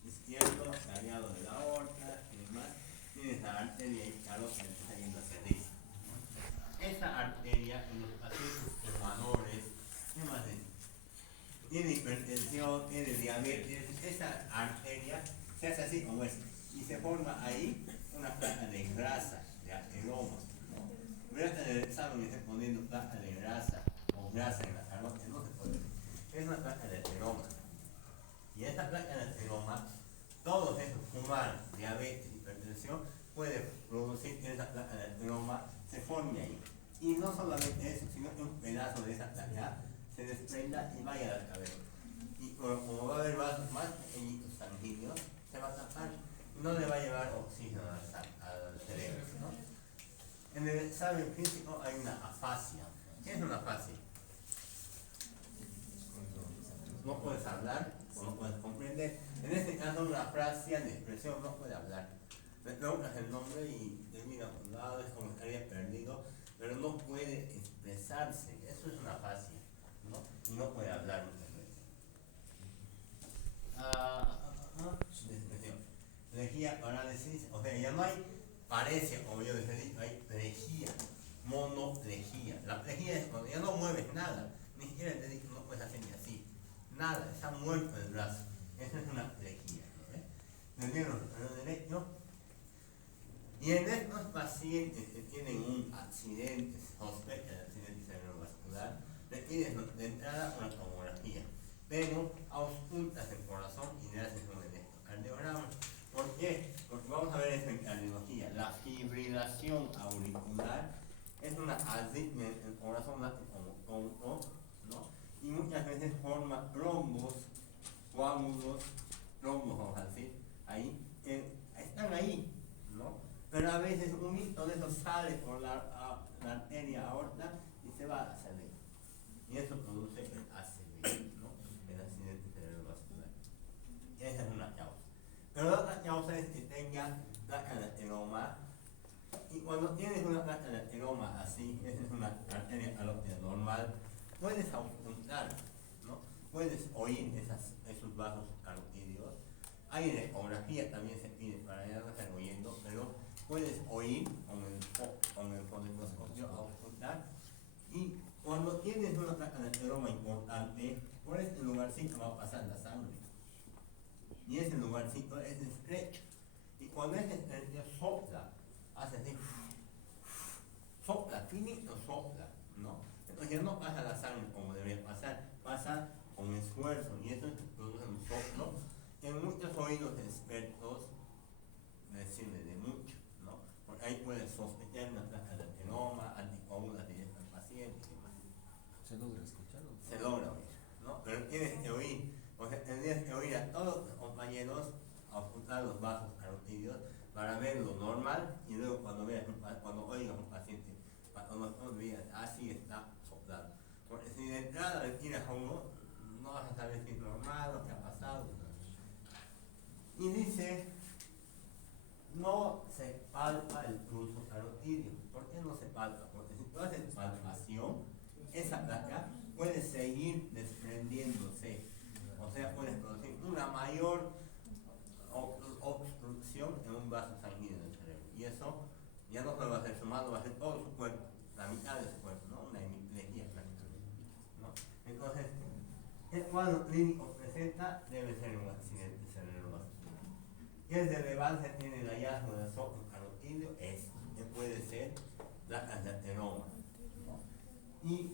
izquierdo, cargado de la aorta y demás. Tienes la arteria y claro que está yendo hacia arriba. Esa arteria en los pacientes fumadores, ¿qué más es? Tiene hipertensión, tiene diabetes, esa arteria se hace así como esta y se forma ahí una placa de grasa, de ateroma, ¿no? Verás en el examen que está poniendo placa de grasa o grasa en la carota, no se puede ver. Es una placa de ateroma. Y esta placa de ateroma, todos esos, fumar, diabetes, hipertensión, puede producir que esa placa de ateroma se forme ahí. Y no solamente eso, sino que un pedazo de esa placa se desprenda y vaya a la cabeza. Y como va a haber vasos más pequeñitos sanguíneos, se va a tapar y no le va a llevar oxígeno al cerebro, ¿no? En el examen físico hay una afasia. ¿Qué es una afasia? No puedes hablar o no puedes comprender. En este caso una afasia de expresión, no puede hablar. Le preguntas el nombre y termina a un lado, es como estaría perdido, pero no puede expresarse. Eso es una afasia, ¿no? Y no puede hablar muchas veces. Expresión. Lejía, parálisis, o sea, ya no hay parece, como yo les he dicho, hay plejía, monoplegía. La plejía es cuando ya no mueves nada, ni siquiera te digo, no puedes hacer ni así, nada, está muerto el brazo. Esa es una plejía, ¿no? ¿Entendieron? Lo derecho. Y en estos pacientes que tienen un accidente, sospecha de accidente cerebrovascular, le piden de entrada una tomografía, pero auscultas el corazón y le haces un electrocardiograma. ¿Por qué? Porque vamos a ver eso en cardiología. La fibrilación auricular es una arritmia, el corazón late como tonto, ¿no? Y muchas veces forma trombos, coágulos, trombos, vamos a decir, ahí, que están ahí, ¿no? Pero a veces un hito de eso sale por la arteria aorta y se va hacia adentro. Y eso produce el ACV, ¿no? El accidente cerebrovascular. Esa es una causa. Pero la otra causa es que tenga placa de ateroma. Y cuando tienes una placa de ateroma así, esa es una arteria aorta normal, puedes auscultar, ¿no? Puedes oír esos vasos carotídeos. Hay de ecografía también se pide para ya no estar oyendo, pero puedes oír con el fonendoscopio, auscultar. Y cuando tienes una placa de ateroma importante, por este lugarcito va a pasar la sangre. Y ese lugarcito es estrecho. Y cuando es estrecho, sopla, hace así, sopla, finito sopla, ¿no? Entonces ya no pasa la sangre como debería pasar, pasa con esfuerzo. Y eso produce un soplo. En muchos oídos expertos, decirle de mucho, ¿no? Porque ahí puedes sospechar una placa de ateroma, anticoagulas directas al paciente y demás. ¿Se logra escucharlo? Se logra oír, ¿no? Pero tienes que oír, o sea, tendrías que oír a todos los compañeros auscultar los vasos carotídeos para ver lo normal y luego cuando oigas un paciente, cuando digas, así está soplado. Porque si de entrada le tiras a uno, no vas a saber si es normal o qué ha pasado. Y dice, no se palpa el pulso carotídeo. ¿Por qué no se palpa? Porque si tú haces palpación, esa placa puede seguir desprendiéndose. O sea, puedes producir una mayor obstrucción en un vaso sanguíneo del cerebro. Y eso ya no solo va a ser su mano, va a ser todo su cuerpo, la mitad de su cuerpo, ¿no? Una hemiplegia prácticamente, ¿no? Entonces, el cuadro clínico presenta debe ser un accidente cerebrovascular. Y el de relevancia tiene el hallazgo del soplo carotídeo, que puede ser placas de ateroma, ¿no? ¿Y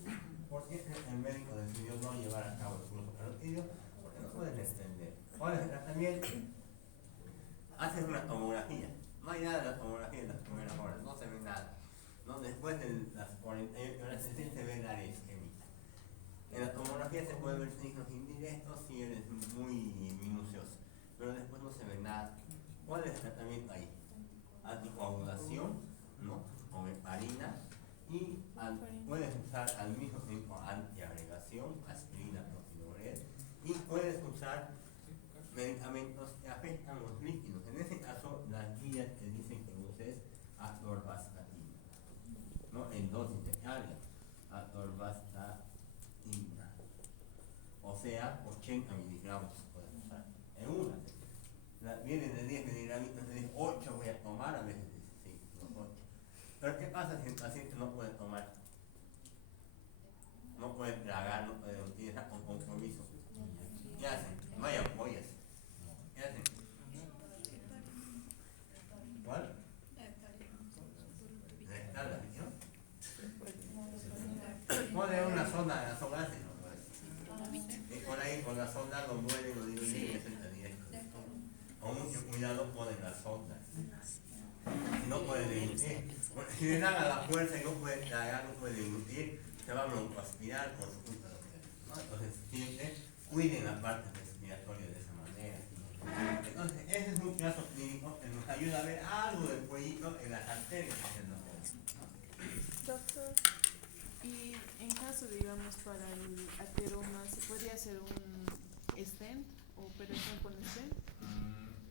por qué el médico decidió no llevar a cabo el pulso carotídeo? Porque no pueden ¿Cuál es el tratamiento? Haces una tomografía. No hay nada en la tomografía en las primeras horas, no se ve nada. ¿No? Después de las 48 horas se ve la área isquémica. En la tomografía se pueden ver signos indirectos si eres muy minucioso, pero después no se ve nada. ¿Cuál es el tratamiento ahí? Anticoagulación, ¿no? Con heparina y puedes usar al mismo tiempo antiagregación, aspirina, topiloret, y puedes usar medicamentos que afectan los líquidos. En ese caso, las guías te dicen que uses atorvastatina, ¿no? En dosis diarias, atorvastatina, o sea, 80 miligramos puedes usar en una. Vienen de 10 miligramos, de 8 voy a tomar, a veces sí, los 8. Pero ¿qué pasa si el paciente no puede tomar? No puede tragar, no puede utilizar con compromiso. ¿Qué hacen? No hay ampollas. ¿Qué hacen? ¿Cuál? ¿Rectal la visión? Pone una sonda en la sonda, no puede. Y por ahí con la sonda lo mueven, lo diluyen, directo. Con mucho cuidado ponen la sonda. No puede deglutir. Si le dan a la fuerza y no puede tragar, no puede deglutir, se va a broncoaspirar por su culpa. ¿No? Entonces siempre cuiden la parte respiratoria de esa manera. Entonces ese es un caso clínico que nos ayuda a ver algo del cuellito en las arterias. Doctor, y en caso, digamos, para el ateroma, ¿se podría hacer un stent o operación con stent?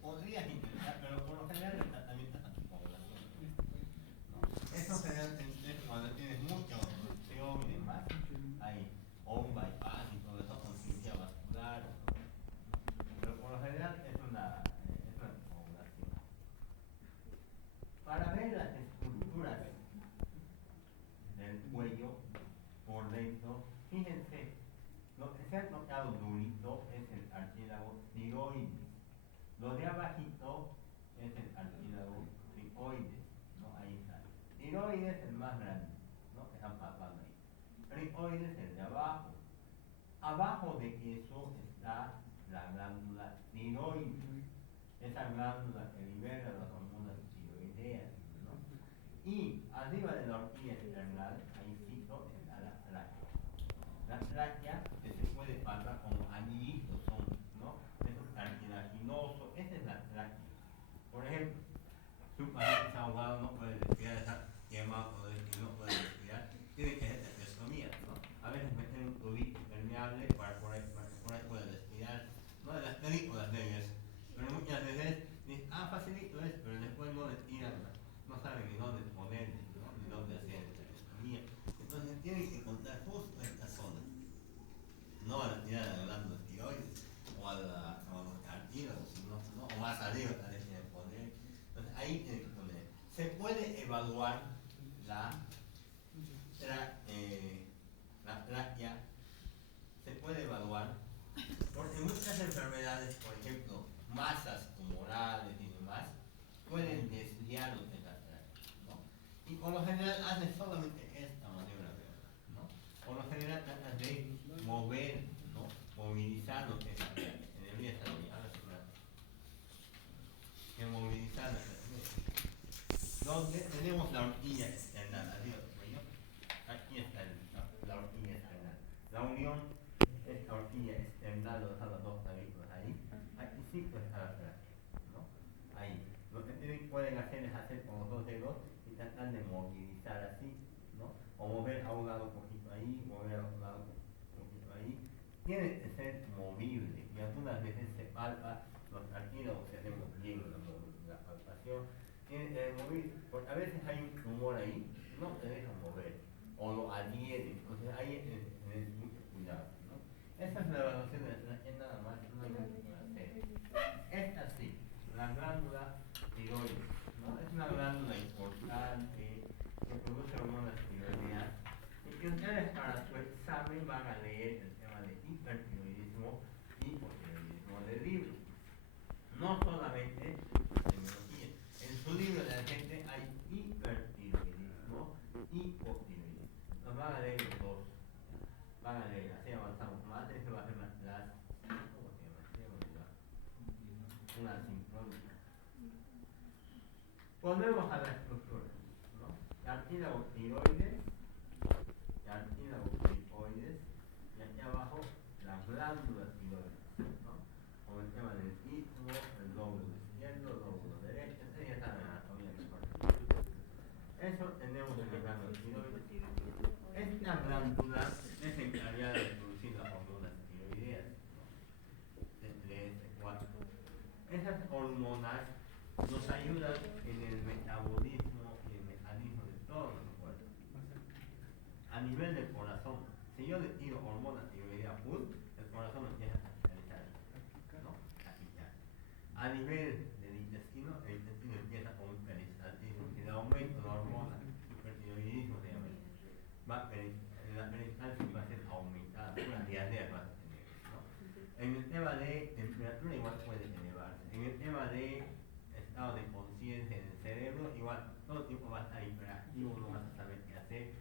Podrías intentar, pero por lo general el tratamiento es anticoagulación. ¿No? Eso se da cuando tienes mucha obstrucción y demás, hay o un bypass y todo eso con cirugía vascular, pero por lo general es una anticoagulación. Para ver las estructuras del cuello por dentro, fíjense, lo que se ha tocado durito es el cartílago tiroides. Lo de abajito es el cartílago cricoides, ¿no? Ahí está. Tiroides es el más grande, ¿no? Que están pasando ahí. Cricoides es el de abajo. Abajo de eso está la glándula tiroides. Esa glándula que libera las hormonas tiroideas, ¿no? Y arriba de la horquilla external, ahí cito, está la tráquea. La tráquea que se puede pasar como anillitos, son, ¿no? Eso es cartilaginoso, esa es la tráquea. Por ejemplo, si un paciente está ahogado, no puede respirar, está quemado, no puede respirar, tiene que hacer traqueostomía, ¿no? A veces meten un tubito permeable para por ahí puede respirar, no de las películas de eso, pero muchas veces dicen, facilito es, pero después no le tiran, no saben ni dónde ponerle, ¿no? Ni dónde hacer la traqueostomía. Entonces tienen que encontrar justo esta zona, no a la tirada de la glándula tiroides o a los cartílagos, sino, ¿no? O más arriba tal vez tienen que poner. Entonces ahí tienen que poner. Se puede evaluar la tráquea, se puede evaluar, porque muchas enfermedades, por ejemplo, masas tumorales y demás, pueden desviar los de la tráquea, ¿no? Y por lo general hacen solamente esta maniobra, ¿no? Por lo general tratan de mover, ¿no? Movilizar lo que es la tráquea. En el día está que movilizar la tráquea. Donde tenemos la horquilla external, arriba del cuello, aquí está la horquilla external. La unión es la horquilla external, donde están las dos clavículas ahí. Aquí sí puede estar la tráquea, ¿no? Ahí. Lo que pueden hacer es hacer con los dos dedos y tratar de movilizar así, ¿no? O mover a un lado un poquito ahí, mover a otro lado un poquito ahí. Tiene que ser movible y algunas veces se palpa los cartílagos, si hacemos bien la palpación. Tiene que ser movible, porque a veces hay un tumor ahí, no se dejan mover o lo adhieren, entonces ahí es mucho cuidado, ¿no? Esta es la evaluación de la tráquea, nada más, no hay mucho que hacer. Esta sí, la glándula tiroides, ¿no? Es una glándula importante que produce hormonas tiroideas y que ustedes para su examen van a leer el tema de hipertiroidismo y hipotiroidismo del libro. No solamente la terminología. En su libro de la gente hay hipertiroidismo y hipotiroidismo. Nos van a leer los dos. Van a leer, así avanzamos más. Eso va a ser las ¿cómo se llama? Volvemos a la estructura, ¿no? Cartílago tiroides, y aquí abajo las glándulas tiroides, ¿no? Como el tema del istmo, el lóbulo izquierdo, el lóbulo derecho, esa ya está en la anatomía del cuerpo. Eso tenemos en la glándula tiroides. Esta glándula es encargada de producir las hormonas tiroideas, ¿no? T3, T4. Esas hormonas nos ayudan en el metabolismo y el mecanismo de todo nuestro cuerpo. A nivel del corazón, si yo le tiro hormona tiroidea full, el corazón empieza a taquicardiar, ¿no? Taquicardia. A nivel del intestino, el intestino empieza con un peristaltismo, que el aumento de la hormona, hipertiroidismo se llama. La peristalsis va a ser aumentada, una diarrea va a tener, ¿no? En el tema de temperatura igual puede elevarse. En el tema de estado de conciencia en el cerebro, igual todo el tiempo va a estar hiperactivo, no vas a saber qué hacer,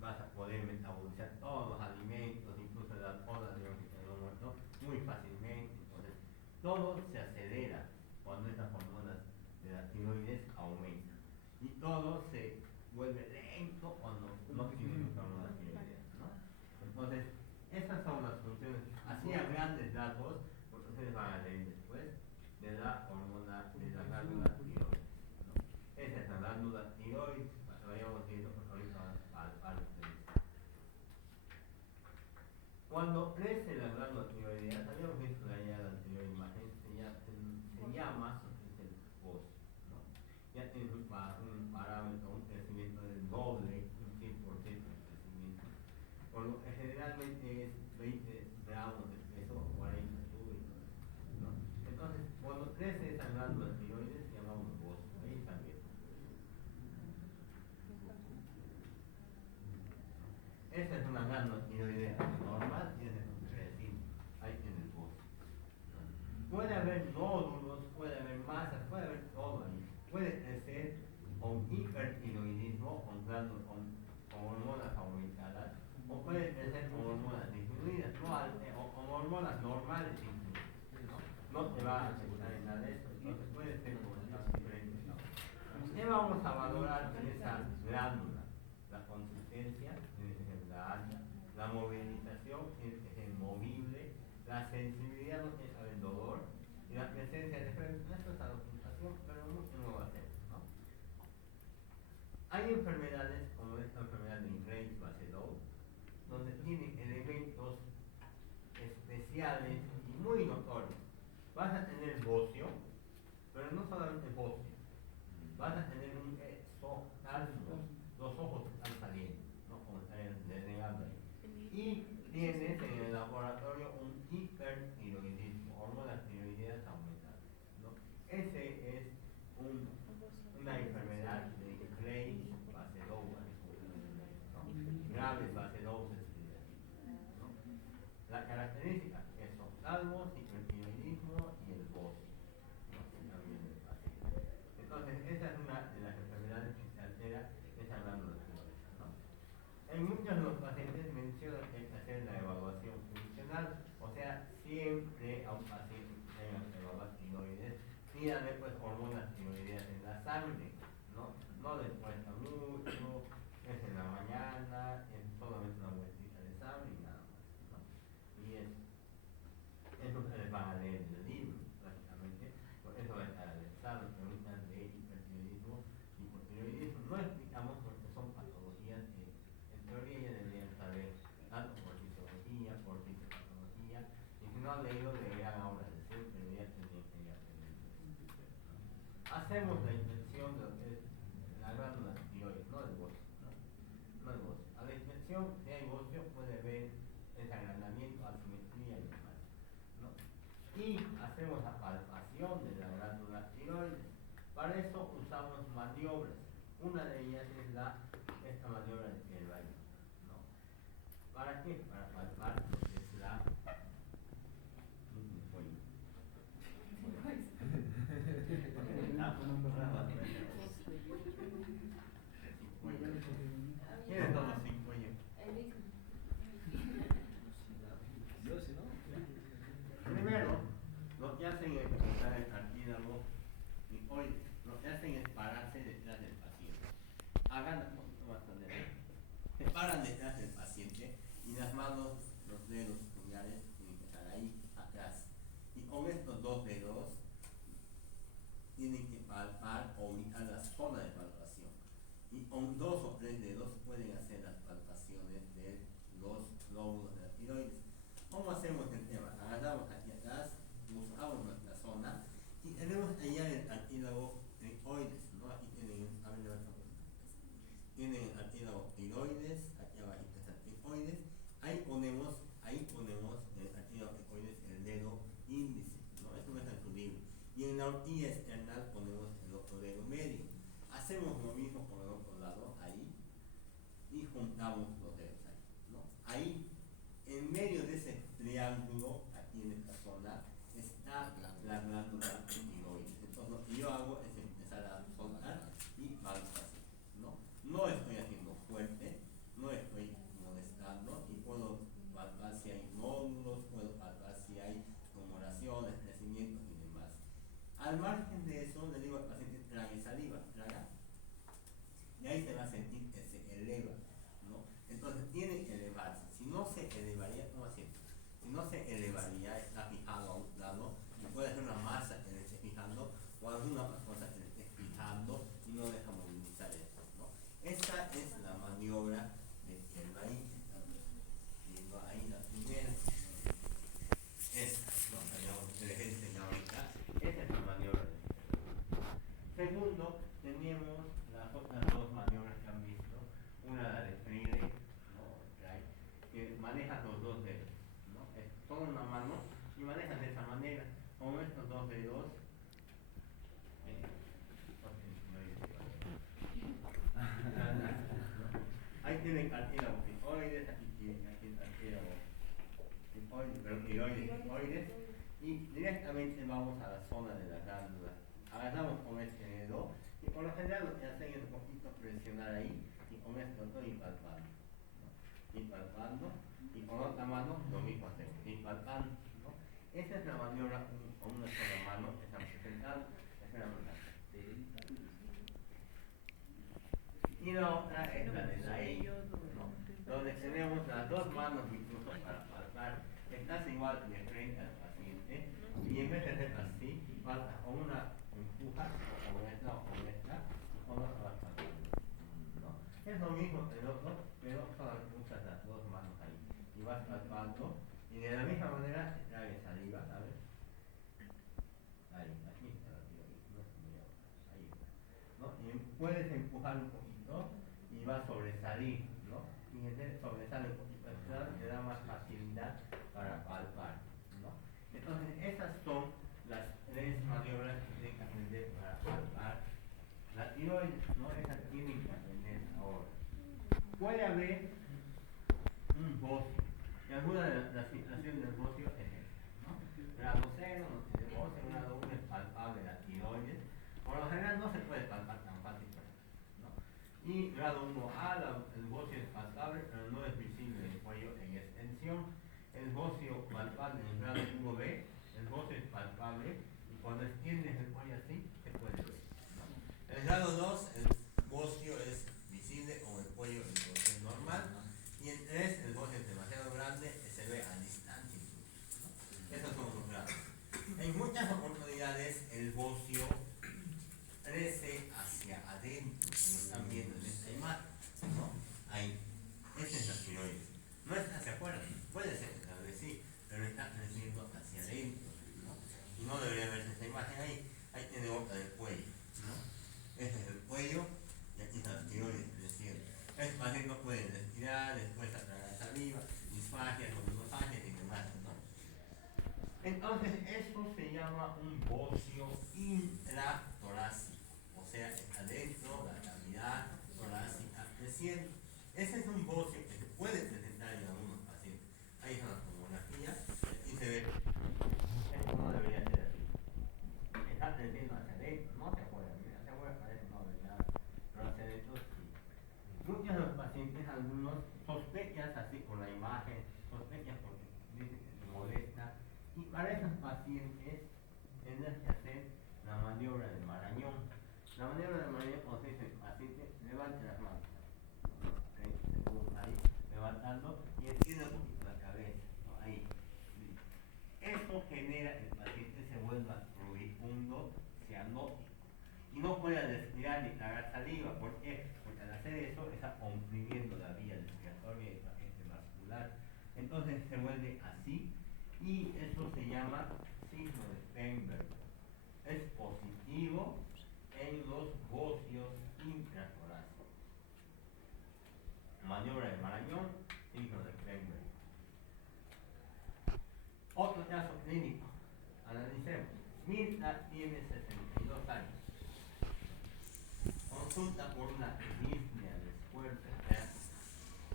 vas a poder metabolizar todos los alimentos, incluso las olas de oxígeno muerto, muy fácilmente. Entonces, todo se acelera cuando estas hormonas de la tiroides aumentan. Y todo se vuelve lento cuando no tiene hormonas tiroideas, ¿no? Entonces, esas son las funciones, así a grandes rasgos, porque ustedes van a leer después, de la hormona, de la glándula tiroides, ¿no? Esa es la glándula tiroides, vayamos viendo porque ahorita al cuando crece la glándula tiroidea, habíamos visto ya la anterior imagen, se llama el bocio, ¿no? Ya tiene un parámetro, un crecimiento del doble, un 100% de crecimiento. Generalmente es 20 gramos de peso o 40 kilos, ¿no? Entonces, cuando crece esa glándula tiroides, se llama un bocio. Ahí también. Esa es una glándula tiroidea normal, tiene un recinto, ahí tiene el bocio. Puede haber nódulos, puede haber masas, puede haber todo ahí. Puede crecer con hipertiroidismo, con hormonas aumentadas, o puede crecer con hormonas disminuidas, o con hormonas normales incluso, ¿no? No te va a afectar en nada de esto, entonces puede ser con diferentes. ¿Qué vamos a valorar en esa glándula? La consistencia, la alta, la movilización, es movible, la sensibilidad no tiene el dolor y la presencia de diferentes. Esto es a la ocultación, pero mucho no va a hacer, ¿no? Hay enfermedades como esta enfermedad de Graves-Basedow, donde tiene elementos especiales y muy notorios. Vas a tener bocio, pero no solamente bocio, vas a tener un exoftalmo, los ojos están saliendo, ¿no? Como están denegando ahí. Y tienes en el laboratorio un hipertiroidismo, hormonas tiroideas aumentadas, ¿no? Ese es una enfermedad de Graves-Basedow, ¿no? Graves-Basedow se escribe así, ¿no? La característica es oftalmos, hipertiroidismo y el bocio, ¿no? También el paciente. Entonces, esa es una de las enfermedades que se altera esa glándula tiroides, ¿no? En muchos de los pacientes mencionan que hay que hacer la evaluación funcional, o sea, siempre a un paciente que tenga evaluar tiroides, pídale pues hormonas tiroideas en la sangre, ¿no? No les cuesta mucho, es en la mañana, es solamente una muestrita de sangre y nada más, ¿no? Y eso se les van a leer en el libro, prácticamente, por eso va a estar analizado, preguntas de hipertiroidismo, hipotiroidismo. No explicamos porque son patologías que en teoría ya deberían saber, tanto por fisiología, por fisiopatología, y si no han leído, deberían ahora decir, pero ya tendrían que ir aprendiendo eso, ¿no? Hacemos la inspección de lo que es la glándula tiroides, no el bocio, ¿no? No el bocio. A la inspección, si hay bocio, puede haber desagrandamiento, asimetría y demás, ¿no? Y hacemos la palpación de la glándula tiroides. Para eso usamos maniobras. Una de ellas es esta maniobra de piel baño, ¿no? ¿Para qué? Para palpar lo que es la ¿Quiénes son los sin cuello? Yo si no. Primero, lo que hacen es quitar el cartílago y hoy lo que hacen es parar hagan un poquito más adelante. Se paran detrás del paciente y las manos, los dedos pulgares tienen que estar ahí atrás. Y con estos dos dedos tienen que palpar o ubicar la zona de palpación. Y con 2 o 3 dedos pueden hacer las palpaciones de los lóbulos de la tiroides. ¿Cómo hacemos el tema? Agarramos aquí atrás, buscamos nuestra zona y tenemos allá el cartílago tiroides, ¿no? Aquí tienen, a ver, levanta un poquito. Tienen el cartílago tiroides, aquí abajito está el tiroides. Ahí ponemos en el cartílago tiroides el dedo índice, ¿no? Esto no está en tu libro. Y en la horquilla externa ponemos el otro dedo medio. Hacemos lo mismo con el otro lado, ahí, y juntamos los dedos ahí, ¿no? Ahí, en medio de ese triángulo, aquí en esta zona, está la glándula tiroides. Entonces lo que yo hago es empezar a soltar y palpar, ¿no? No estoy haciendo fuerte, no estoy molestando y puedo palpar si hay nódulos, puedo palpar si hay tumoraciones, crecimientos y demás. Al margen de eso, le digo al paciente, trague saliva, traga. Y ahí se va a sentir que se eleva, ¿no? Entonces tiene que elevarse. Si no se elevaría, ¿cómo así? Si no se elevaría, está fijado a un lado, y puede ser una masa que le esté fijando, o alguna otra cosa que le esté fijando, y no deja movilizar esto, ¿no? Esta es la maniobra de Elbaí. Viendo ahí la primera. Esta, ¿no? Que les he enseñado ahorita. Esta es la maniobra de Elbaí. Segundo, tenemos las otras dos maniobras que han visto. Una la de Freire, ¿no? Que maneja los dos dedos, ¿no? Es toda una mano y maneja de esa manera. Con estos dos dedos. Ahí tienen cartílago tiroides, aquí tienen cartílago tiroides, y directamente vamos a la zona de la glándula. Agarramos con este dedo y por lo general lo que hacen es un poquito presionar ahí y con esto estoy palpando, ¿no? Y palpando, y con otra mano lo mismo hacemos, y palpando, ¿no? Esa es la maniobra con una sola mano que estamos presentando. Y la otra es la de la I, ¿no? Donde tenemos las dos manos incluso para palpar. Estás igual de frente al paciente y en vez de hacer así, palpas con una empuja o con esta o con esta y con otra vas palpando, ¿no? Es lo mismo que el otro, pero solamente usas las dos manos ahí y vas palpando y de la misma manera te trae saliva, ¿sabes? Ahí, aquí está la tiroides, no es muy abajo, ahí está, ¿no? Y puedes empujar un poquito y va a sobresalir, ¿no? Y sobresale un poquito atrás, te da más facilidad para palpar, ¿no? Entonces, esas son las 3 maniobras que tienen que aprender para palpar la tiroides, ¿no? Esas tienen que aprender ahora. Puede haber un bocio, y alguna de las situaciones del bocio es esta, ¿no? Grado 0 no tiene bocio, grado 1 es palpable la tiroides. Por lo general no se puede palpar tan fácil, ¿no? Y grado 1A, el bocio es palpable, pero no es visible el cuello en extensión. El bocio palpable en el grado 1B, el bocio es palpable y cuando extiendes el cuello así, se puede ver, ¿no? El grado 2, el bocio es visible o el cuello el bocio es normal. Y en 3, el bocio es demasiado grande y se ve a distancia incluso, ¿no? Esos son los grados. En muchas oportunidades el bocio crece hacia adentro, como están viendo en esta imagen, ¿no? Ahí. Esa es la tiroides. No está hacia afuera, puede ser que tal vez sí, pero está creciendo hacia adentro, ¿no? Y no debería verse esta imagen ahí. Ahí tiene otra del cuello, ¿no? Este es el cuello y aquí está la tiroides creciendo. El paciente no puede respirar, después atraer saliva, disfagia, glucofagia y demás, ¿no? Entonces, eso se llama un bocio intratorácico, o sea, está dentro de la cavidad torácica creciendo. Ese es un bocio que se puede presentar en algunos pacientes. Ahí está la tomografía y se ve. Esto no debería ser así. Está creciendo hacia adentro, no hacia afuera. Hacia afuera parece no haber nada, pero hacia adentro sí. Muchos de los pacientes, algunos sospechas así por la imagen, sospechas porque dicen que se molesta. Y para esos pacientes tendrás que hacer la maniobra del marañón. La maniobra del marañón consiste en el paciente levante las manos. ¿Okay? Según ahí, levantando y extiende un poquito la cabeza, ¿no? Ahí. Esto genera que el paciente se vuelva rubicundo, se anote y no pueda respirar ni tragar saliva. ¿Por qué? Porque al hacer eso está comprimiendo la vía respiratoria del paciente vascular. Entonces se vuelve así y eso se llama signo de Feinberg. Es positivo en los bocios intratorácicos. Maniobra de Marañón, signo de Feinberg. Otro caso clínico. Analicemos. Mirta tiene 62 años. Consulta por una disnea de esfuerzo.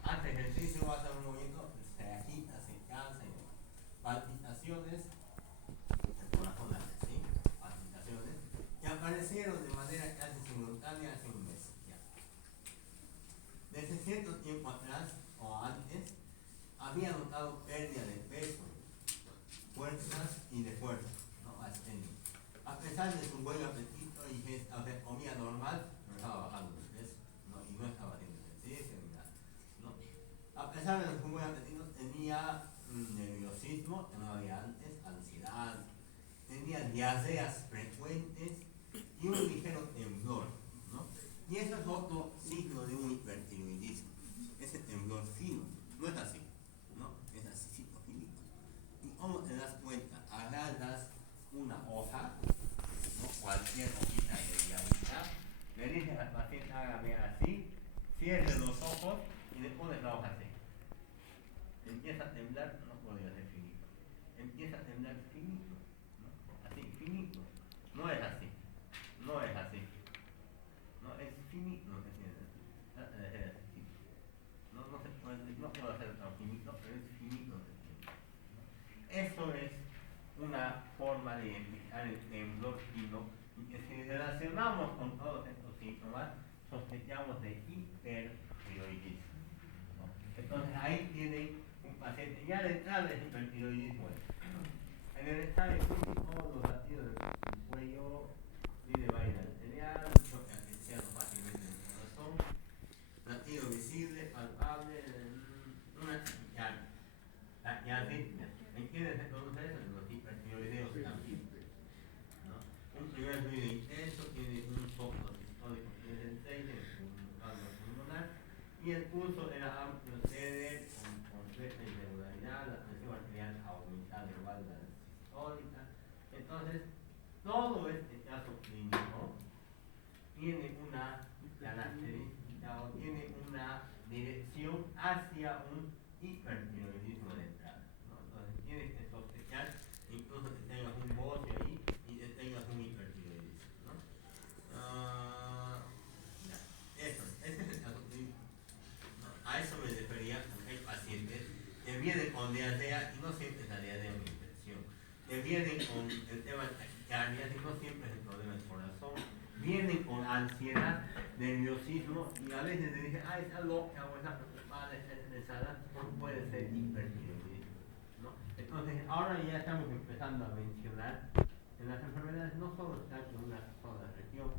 Hace ejercicio, hace un movimiento, se agita, se cansa y demás. Palpitaciones, el corazón hace así, palpitaciones, que aparecieron de manera casi simultánea hace un mes ya. Desde cierto tiempo atrás o antes, había notado pérdida de peso, fuerzas y de fuerza, ¿no? Astenia. A pesar de su buen apetito y o sea, comida normal, no estaba bajando de peso, ¿no? Y no estaba haciendo ejercicio ni nada, ¿no? A pesar de su buen apetito, tenía nerviosismo, que no había antes, ansiedad, tenía diarreas frecuentes y un ligero temblor, ¿no? Y eso es otro signo de un hipertiroidismo, ese temblor fino, no es así, ¿no? Es así, finito. ¿Y cómo te das cuenta? Agarras una hoja, ¿no? Cualquier hojita de diamita, le dices al paciente hágame así, cierre los ojos y le pones la hoja así. Empieza a temblar, no podría ser finito. Empieza a temblar finito, ¿no? Así, finito. No es así, no es así. No es finito, no se tiene así. No se puede, no puedo hacer tan finito, pero es finito. Eso es una forma de identificar el temblor fino y que si relacionamos con todos estos síntomas, sospechamos de hipertiroidismo, ¿no? Entonces ahí tienen un paciente, ya de entrada es hipertiroidismo. En el examen físico, los latidos del cuello, viene vaina arterial, choque arterial fácilmente en el corazón, latido visible, palpable, una arritmia. ¿En quiénes se produce eso? En los hipertiroideos también, ¿no? Un primer ruido intenso, tiene un soplo sistólico presente, un caldo pulmonar, y el pulso era amplio, ceder, con completa irregularidad, la presión arterial aumentada igual a la sistólica. Entonces, todo este caso clínico tiene una característica o tiene una dirección hacia un hipertiroidismo de entrada, ¿no? Entonces tienes que sospechar incluso que tengas un bocio ahí y que tengas un hipertiroidismo, ¿no? Eso, ese es el caso clínico, ¿no? A eso me refería porque hay pacientes que vienen con diarrea y no siempre es la diarrea una infección, que vienen con el tema de taquicardia y no siempre es el problema del corazón, vienen con ansiedad, nerviosismo y a veces le dicen, está loca o está preocupada, está estresada, puede ser hipertiroidismo, ¿no? Entonces ahora ya estamos empezando a mencionar que las enfermedades no solo están en una sola región.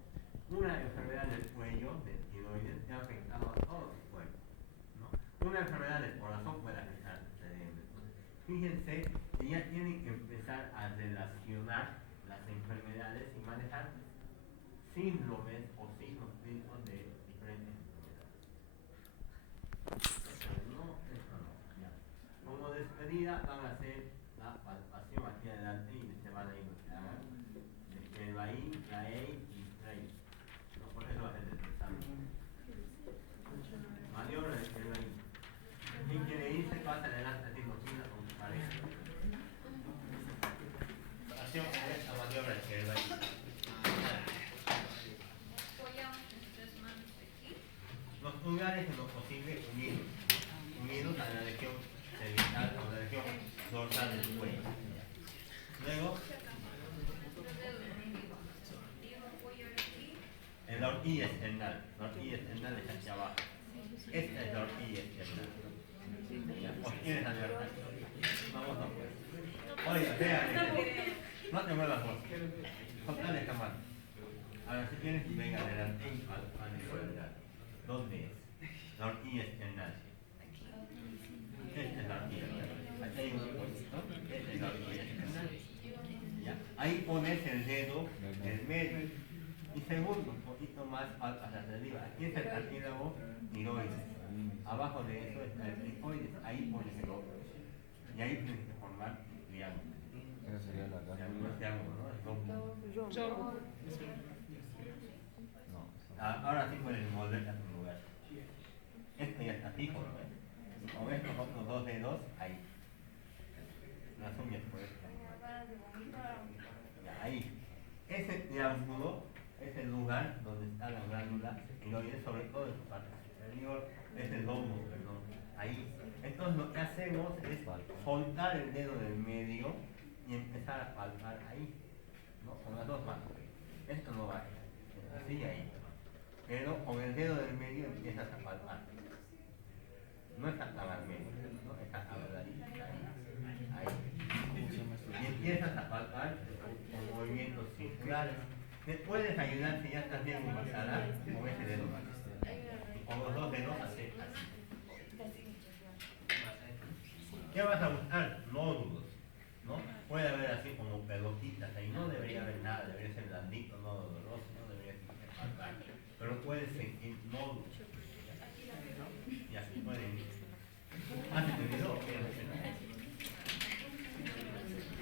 Una enfermedad del cuello, del tiroides, que ha afectado a todo el cuerpo, ¿no? Una enfermedad del corazón puede afectar al cerebro. Entonces, fíjense que ya tienen que empezar a relacionar las enfermedades y manejar síndromes o signos clínicos de diferentes enfermedades. Esto no, ya. Como despedida van a hacer la palpación aquí adelante y se van a ir el Bahín, la EI y Rey. No, por eso va a ser despertando. Maniobra de el Bahín. Quien quiere irse pasa adelante haciendo fila con su pareja. Acción esta maniobra de el Bahín. Los pulgares en lo posible unidos a la región cervical o la región dorsal del cuello. Luego, en la horquilla external. La horquilla external está hacia abajo. Esta es la horquilla external. ¿Os quieres adelantar? Vamos a pues. Oye, vean, no te muevas vos. Soltale esta mano. Ahora si quieres, venga adelante y al adelante. dos veces. La horquilla externa. Esta es la horquilla externa. Aquí hay un huequito. Esta es la horquilla externa. ¿Ya? Ahí pones el dedo del medio. Y segundo, un poquito más hacia arriba. Aquí es el cartílago tiroides. Abajo de eso está el tiroides. Ahí pones el otro. Y ahí tienes que formar un triángulo. Esa sería la gana. No es triángulo, ¿no? Es rombo. No. Ahora sí puedes volver a tu lugar. Esto ya está fijo, ¿no? Con estos otros dos dedos, ahí. Las uñas puedes ya, ahí. Ese triángulo es el lugar donde está la glándula tiroides, sobre todo en su parte superior, es el lomo, perdón. Ahí. Entonces lo que hacemos es soltar el dedo del medio y empezar a palpar ahí, ¿no? Con las dos manos. Esto no va así ahí. Pero con el dedo del medio empiezas a palpar. No está tan al medio, ¿no? Está ahí. Y empiezas a palpar con movimientos circulares. Te puedes ayudar si ya estás bien embarazada con ese dedo.